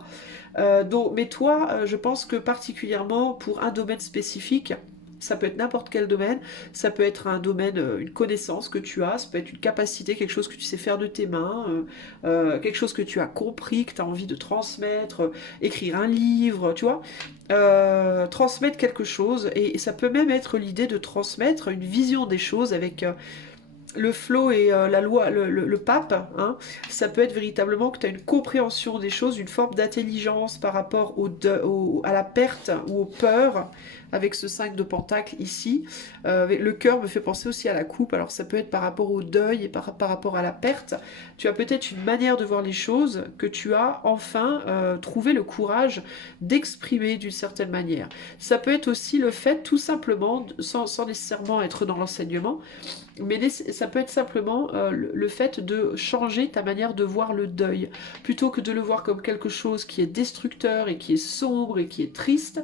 Mais toi, je pense que particulièrement pour un domaine spécifique, ça peut être n'importe quel domaine, ça peut être un domaine, une connaissance que tu as, ça peut être une capacité, quelque chose que tu sais faire de tes mains, quelque chose que tu as compris, que tu as envie de transmettre, écrire un livre, tu vois, transmettre quelque chose, et ça peut même être l'idée de transmettre une vision des choses avec le flow et la loi, le pape, hein, ça peut être véritablement que tu as une compréhension des choses, une forme d'intelligence par rapport à la perte ou aux peurs, avec ce 5 de pentacle ici. Le cœur me fait penser aussi à la coupe, alors ça peut être par rapport au deuil et par rapport à la perte. Tu as peut-être une manière de voir les choses que tu as enfin trouvé le courage d'exprimer d'une certaine manière. Ça peut être aussi le fait tout simplement, sans nécessairement être dans l'enseignement, mais ça peut être simplement le fait de changer ta manière de voir le deuil. Plutôt que de le voir comme quelque chose qui est destructeur et qui est sombre et qui est triste,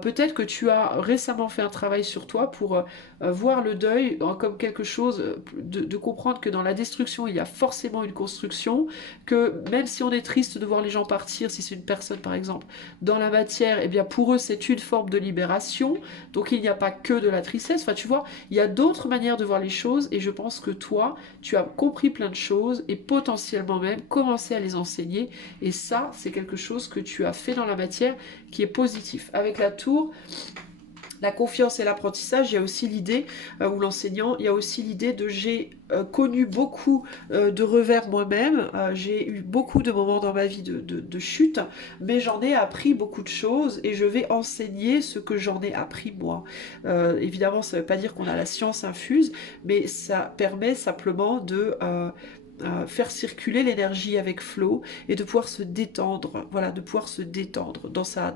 peut-être que tu as récemment fait un travail sur toi pour voir le deuil comme quelque chose, de comprendre que dans la destruction, il y a forcément une construction, que même si on est triste de voir les gens partir, si c'est une personne par exemple, dans la matière, eh bien pour eux c'est une forme de libération, donc il n'y a pas que de la tristesse, enfin tu vois, il y a d'autres manières de voir les choses et je pense que toi, tu as compris plein de choses et potentiellement même commencé à les enseigner. Et ça, c'est quelque chose que tu as fait dans la matière qui est positif. Avec la tour, la confiance et l'apprentissage, il y a aussi l'idée, ou l'enseignant, il y a aussi l'idée de j'ai connu beaucoup de revers moi-même, j'ai eu beaucoup de moments dans ma vie de chute, mais j'en ai appris beaucoup de choses et je vais enseigner ce que j'en ai appris moi. Évidemment, ça ne veut pas dire qu'on a la science infuse, mais ça permet simplement de faire circuler l'énergie avec flow et de pouvoir se détendre, voilà, de pouvoir se détendre dans sa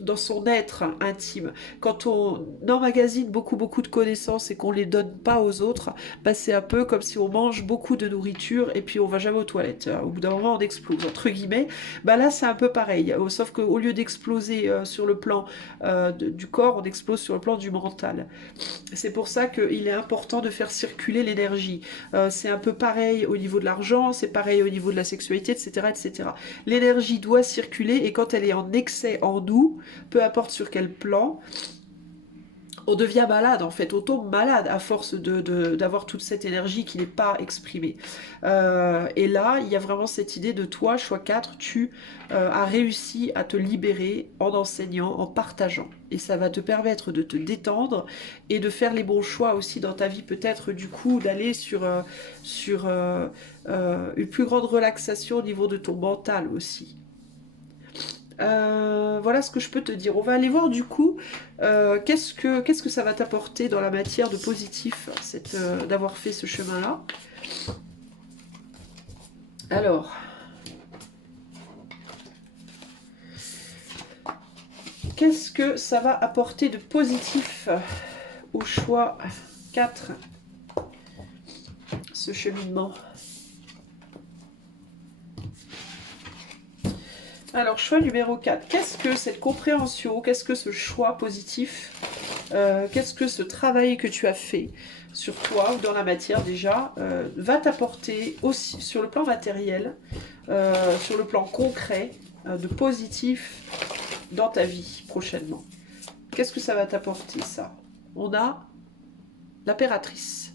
dans son être intime. Quand on emmagasine beaucoup de connaissances et qu'on les donne pas aux autres, bah c'est un peu comme si on mange beaucoup de nourriture et puis on va jamais aux toilettes. Au bout d'un moment, on explose, entre guillemets. Bah là, c'est un peu pareil. Sauf qu'au lieu d'exploser sur le plan du corps, on explose sur le plan du mental. C'est pour ça qu'il est important de faire circuler l'énergie. C'est un peu pareil au niveau de l'argent, c'est pareil au niveau de la sexualité, etc. etc. L'énergie doit circuler et quand elle est en excès en nous, peu importe sur quel plan, on devient malade en fait, on tombe malade à force d'avoir toute cette énergie qui n'est pas exprimée. Et là, il y a vraiment cette idée de toi, choix 4, tu as réussi à te libérer en enseignant, en partageant. Et ça va te permettre de te détendre et de faire les bons choix aussi dans ta vie, peut-être du coup d'aller sur une plus grande relaxation au niveau de ton mental aussi. Voilà ce que je peux te dire. On va aller voir du coup qu'est-ce que ça va t'apporter dans la matière de positif d'avoir fait ce chemin-là. Alors, qu'est-ce que ça va apporter de positif au choix 4, ce cheminement? Alors, choix numéro 4. Qu'est-ce que cette compréhension, qu'est-ce que ce choix positif, qu'est-ce que ce travail que tu as fait sur toi ou dans la matière déjà, va t'apporter aussi sur le plan matériel, sur le plan concret, de positif dans ta vie prochainement? Qu'est-ce que ça va t'apporter ça? On a l'impératrice.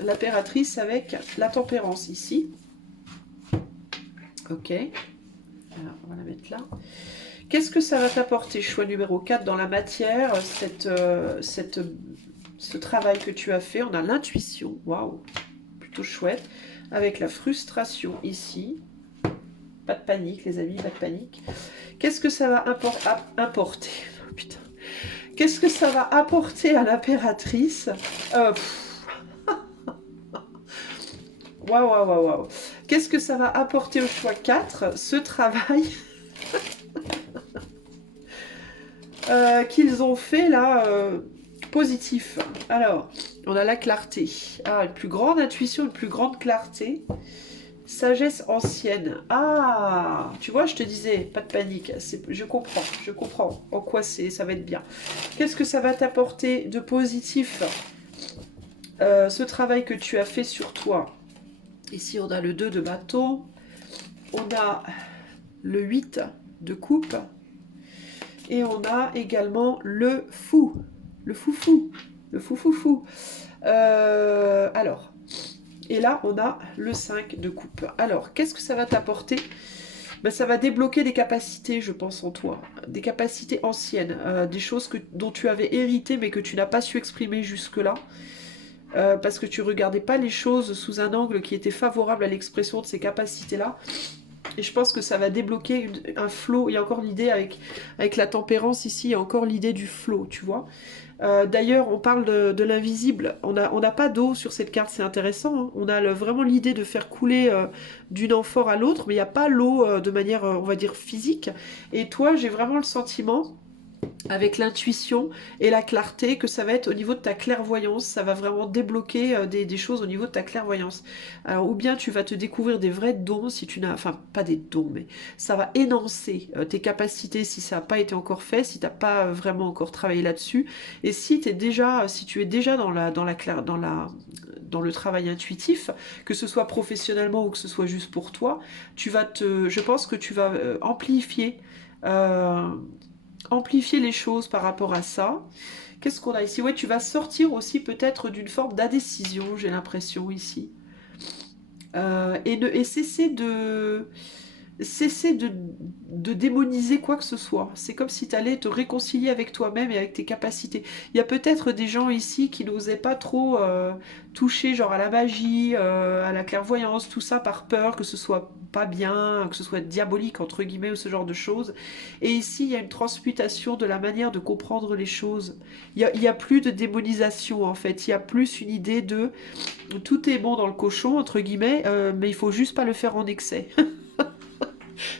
L'impératrice avec la tempérance ici. Ok, alors on va la mettre là. Qu'est-ce que ça va t'apporter, choix numéro 4, dans la matière, ce travail que tu as fait? On a l'intuition, waouh, plutôt chouette, avec la frustration ici. Pas de panique, les amis, pas de panique. Qu'est-ce que ça va importer? Oh, putain. Qu'est-ce que ça va apporter à l'impératrice? Waouh, waouh, waouh, waouh. Qu'est-ce que ça va apporter au choix 4, ce travail qu'ils ont fait là, positif? Alors, on a la clarté. Ah, une plus grande intuition, une plus grande clarté. Sagesse ancienne. Ah, tu vois, je te disais, pas de panique. Je comprends en quoi ça va être bien. Qu'est-ce que ça va t'apporter de positif, ce travail que tu as fait sur toi? Ici, on a le 2 de bâton. On a le 8 de coupe. Et on a également le fou. Le foufou. Le foufoufou. Alors, et là, on a le 5 de coupe. Alors, qu'est-ce que ça va t'apporter Ben, ça va débloquer des capacités, je pense, en toi. Des capacités anciennes, des choses dont tu avais hérité mais que tu n'as pas su exprimer jusque-là. Parce que tu regardais pas les choses sous un angle qui était favorable à l'expression de ces capacités-là. Et je pense que ça va débloquer un flow. Il y a encore l'idée avec la tempérance ici, il y a encore l'idée du flow, tu vois. D'ailleurs, on parle de l'invisible. On n'a pas d'eau sur cette carte, c'est intéressant. Hein. On a vraiment l'idée de faire couler d'une amphore à l'autre, mais il n'y a pas l'eau de manière, on va dire, physique. Et toi, j'ai vraiment le sentiment avec l'intuition et la clarté, que ça va être au niveau de ta clairvoyance, ça va vraiment débloquer des choses au niveau de ta clairvoyance. Alors, ou bien tu vas te découvrir des vrais dons si tu n'as, enfin pas des dons, mais ça va énoncer tes capacités si ça n'a pas été encore fait, si tu n'as pas vraiment encore travaillé là-dessus, et si si tu es déjà dans le travail intuitif, que ce soit professionnellement ou que ce soit juste pour toi, je pense que tu vas euh, amplifier les choses par rapport à ça. Qu'est-ce qu'on a ici? Ouais, tu vas sortir aussi peut-être d'une forme d'indécision, j'ai l'impression ici. Et cesser de démoniser quoi que ce soit. C'est comme si tu allais te réconcilier avec toi-même et avec tes capacités. Il y a peut-être des gens ici qui n'osaient pas trop toucher genre à la magie, à la clairvoyance, tout ça par peur que ce soit pas bien, que ce soit diabolique entre guillemets ou ce genre de choses. Et ici, il y a une transmutation de la manière de comprendre les choses. Il y a plus de démonisation en fait. Il y a plus une idée de tout est bon dans le cochon entre guillemets, mais il faut juste pas le faire en excès.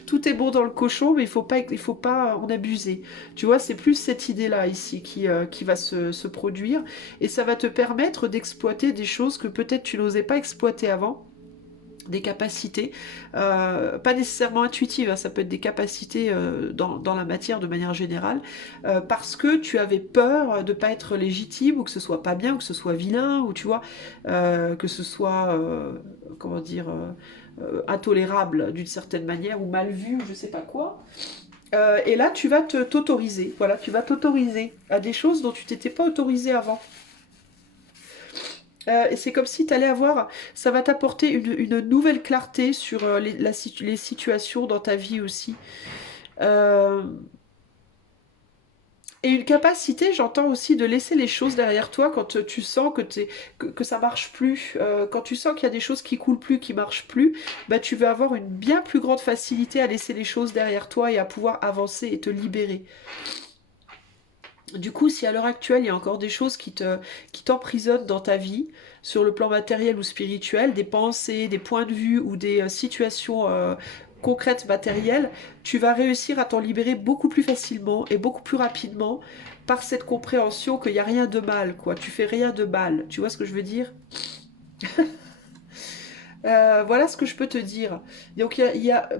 Tout est bon dans le cochon, mais il faut pas en abuser. Tu vois, c'est plus cette idée-là ici qui va se produire, et ça va te permettre d'exploiter des choses que peut-être tu n'osais pas exploiter avant. Des capacités, pas nécessairement intuitives, hein, ça peut être des capacités dans la matière de manière générale, parce que tu avais peur de ne pas être légitime, ou que ce soit pas bien, ou que ce soit vilain, ou tu vois, que ce soit, comment dire, intolérable d'une certaine manière, ou mal vu, ou je sais pas quoi. Et là, tu vas t'autoriser, voilà, tu vas t'autoriser à des choses dont tu t'étais pas autorisé avant. Et c'est comme si tu allais avoir, ça va t'apporter une nouvelle clarté sur les situations dans ta vie aussi. Euh, et une capacité, j'entends aussi, de laisser les choses derrière toi quand tu sens que ça marche plus, quand tu sens qu'il y a des choses qui coulent plus, qui marchent plus, bah tu vas avoir une bien plus grande facilité à laisser les choses derrière toi et à pouvoir avancer et te libérer. Du coup, si à l'heure actuelle, il y a encore des choses qui t'emprisonnent dans ta vie, sur le plan matériel ou spirituel, des pensées, des points de vue ou des situations concrètes matérielles, tu vas réussir à t'en libérer beaucoup plus facilement et beaucoup plus rapidement par cette compréhension qu'il n'y a rien de mal, quoi. Tu fais rien de mal. Tu vois ce que je veux dire? Voilà ce que je peux te dire. Donc,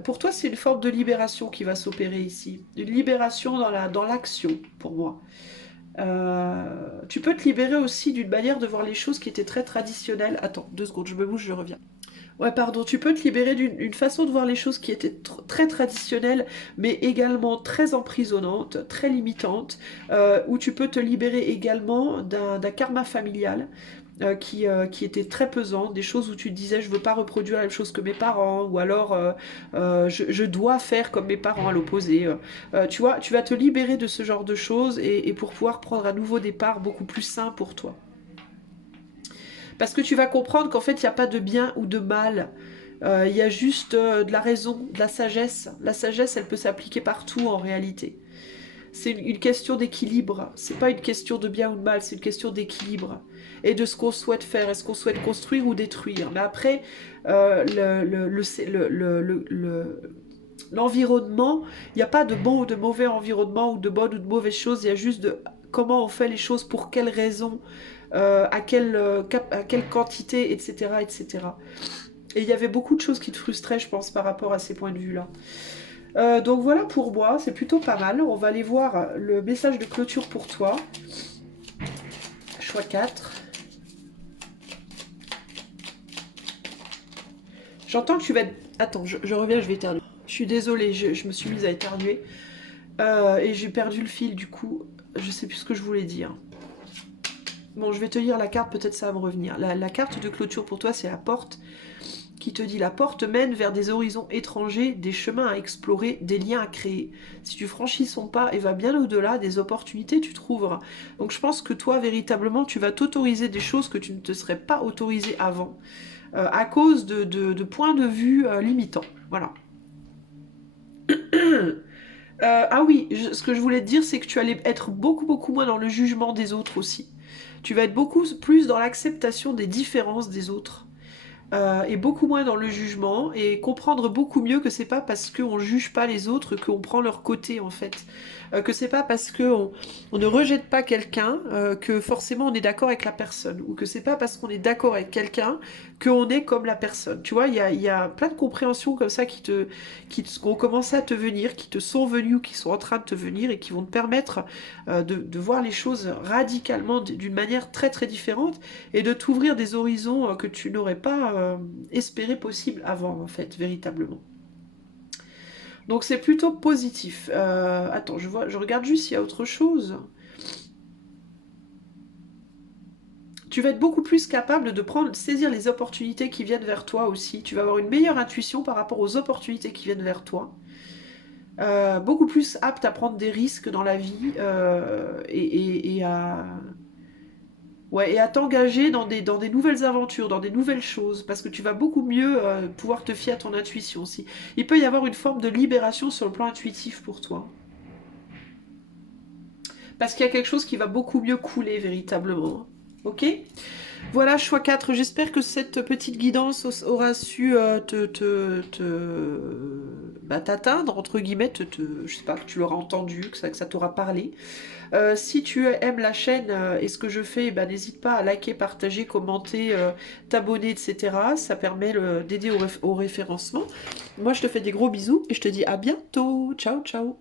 pour toi, c'est une forme de libération qui va s'opérer ici. Une libération dans l'action, pour moi. Tu peux te libérer aussi d'une manière de voir les choses qui étaient très traditionnelles. Attends, 2 secondes, je me bouge, je reviens. Ouais, pardon, tu peux te libérer d'une façon de voir les choses qui était très traditionnelle, mais également très emprisonnante, très limitante, où tu peux te libérer également d'un karma familial. Qui était très pesant, des choses où tu te disais je veux pas reproduire la même chose que mes parents, ou alors je dois faire comme mes parents à l'opposé. Tu vois, tu vas te libérer de ce genre de choses, et pour pouvoir prendre un nouveau départ beaucoup plus sain pour toi. Parce que tu vas comprendre qu'en fait, il n'y a pas de bien ou de mal. Il y a juste de la raison, de la sagesse. La sagesse, elle peut s'appliquer partout en réalité. C'est une question d'équilibre. C'est pas une question de bien ou de mal, c'est une question d'équilibre. Et de ce qu'on souhaite faire. Est-ce qu'on souhaite construire ou détruire? Mais après, l'environnement, il n'y a pas de bon ou de mauvais environnement, ou de bonnes ou de mauvaises choses. Il y a juste de comment on fait les choses, pour quelles raisons, à quelle quantité, etc., etc. Et il y avait beaucoup de choses qui te frustraient, je pense, par rapport à ces points de vue-là. Donc voilà, pour moi, c'est plutôt pas mal. On va aller voir le message de clôture pour toi. Choix 4. J'entends que tu vas être... Attends, je reviens, je vais éternuer. Je suis désolée, je me suis mise à éternuer. Et j'ai perdu le fil, du coup, je sais plus ce que je voulais dire. Bon, je vais te lire la carte, peut-être ça va me revenir. La carte de clôture pour toi, c'est la porte qui te dit la porte mène vers des horizons étrangers, des chemins à explorer, des liens à créer. Si tu franchis son pas et vas bien au-delà, des opportunités tu trouveras. Donc je pense que toi, véritablement, tu vas t'autoriser des choses que tu ne te serais pas autorisé avant, à cause de points de vue limitants. Voilà. Ah oui, ce que je voulais te dire, c'est que tu allais être beaucoup, beaucoup moins dans le jugement des autres aussi. Tu vas être beaucoup plus dans l'acceptation des différences des autres. Et beaucoup moins dans le jugement, et comprendre beaucoup mieux que c'est pas parce qu'on juge pas les autres qu'on prend leur côté en fait. Que c'est pas parce qu'on on ne rejette pas quelqu'un que forcément on est d'accord avec la personne, ou que c'est pas parce qu'on est d'accord avec quelqu'un qu'on est comme la personne. Tu vois, il y a plein de compréhensions comme ça qui ont commencé à te venir, qui te sont venues ou qui sont en train de te venir et qui vont te permettre de voir les choses radicalement d'une manière très très différente et de t'ouvrir des horizons que tu n'aurais pas espéré possible avant, en fait, véritablement. Donc c'est plutôt positif. Attends, je regarde juste s'il y a autre chose. Tu vas être beaucoup plus capable de saisir les opportunités qui viennent vers toi aussi. Tu vas avoir une meilleure intuition par rapport aux opportunités qui viennent vers toi. Beaucoup plus apte à prendre des risques dans la vie et à, ouais, et à t'engager dans des nouvelles aventures, dans des nouvelles choses, parce que tu vas beaucoup mieux pouvoir te fier à ton intuition aussi. Il peut y avoir une forme de libération sur le plan intuitif pour toi. Parce qu'il y a quelque chose qui va beaucoup mieux couler véritablement. Ok? Voilà, choix 4. J'espère que cette petite guidance aura su bah, t'atteindre, entre guillemets, je sais pas, que tu l'auras entendu, que ça t'aura parlé. Si tu aimes la chaîne et ce que je fais, ben, n'hésite pas à liker, partager, commenter, t'abonner, etc. Ça permet d'aider au référencement. Moi, je te fais des gros bisous et je te dis à bientôt. Ciao, ciao.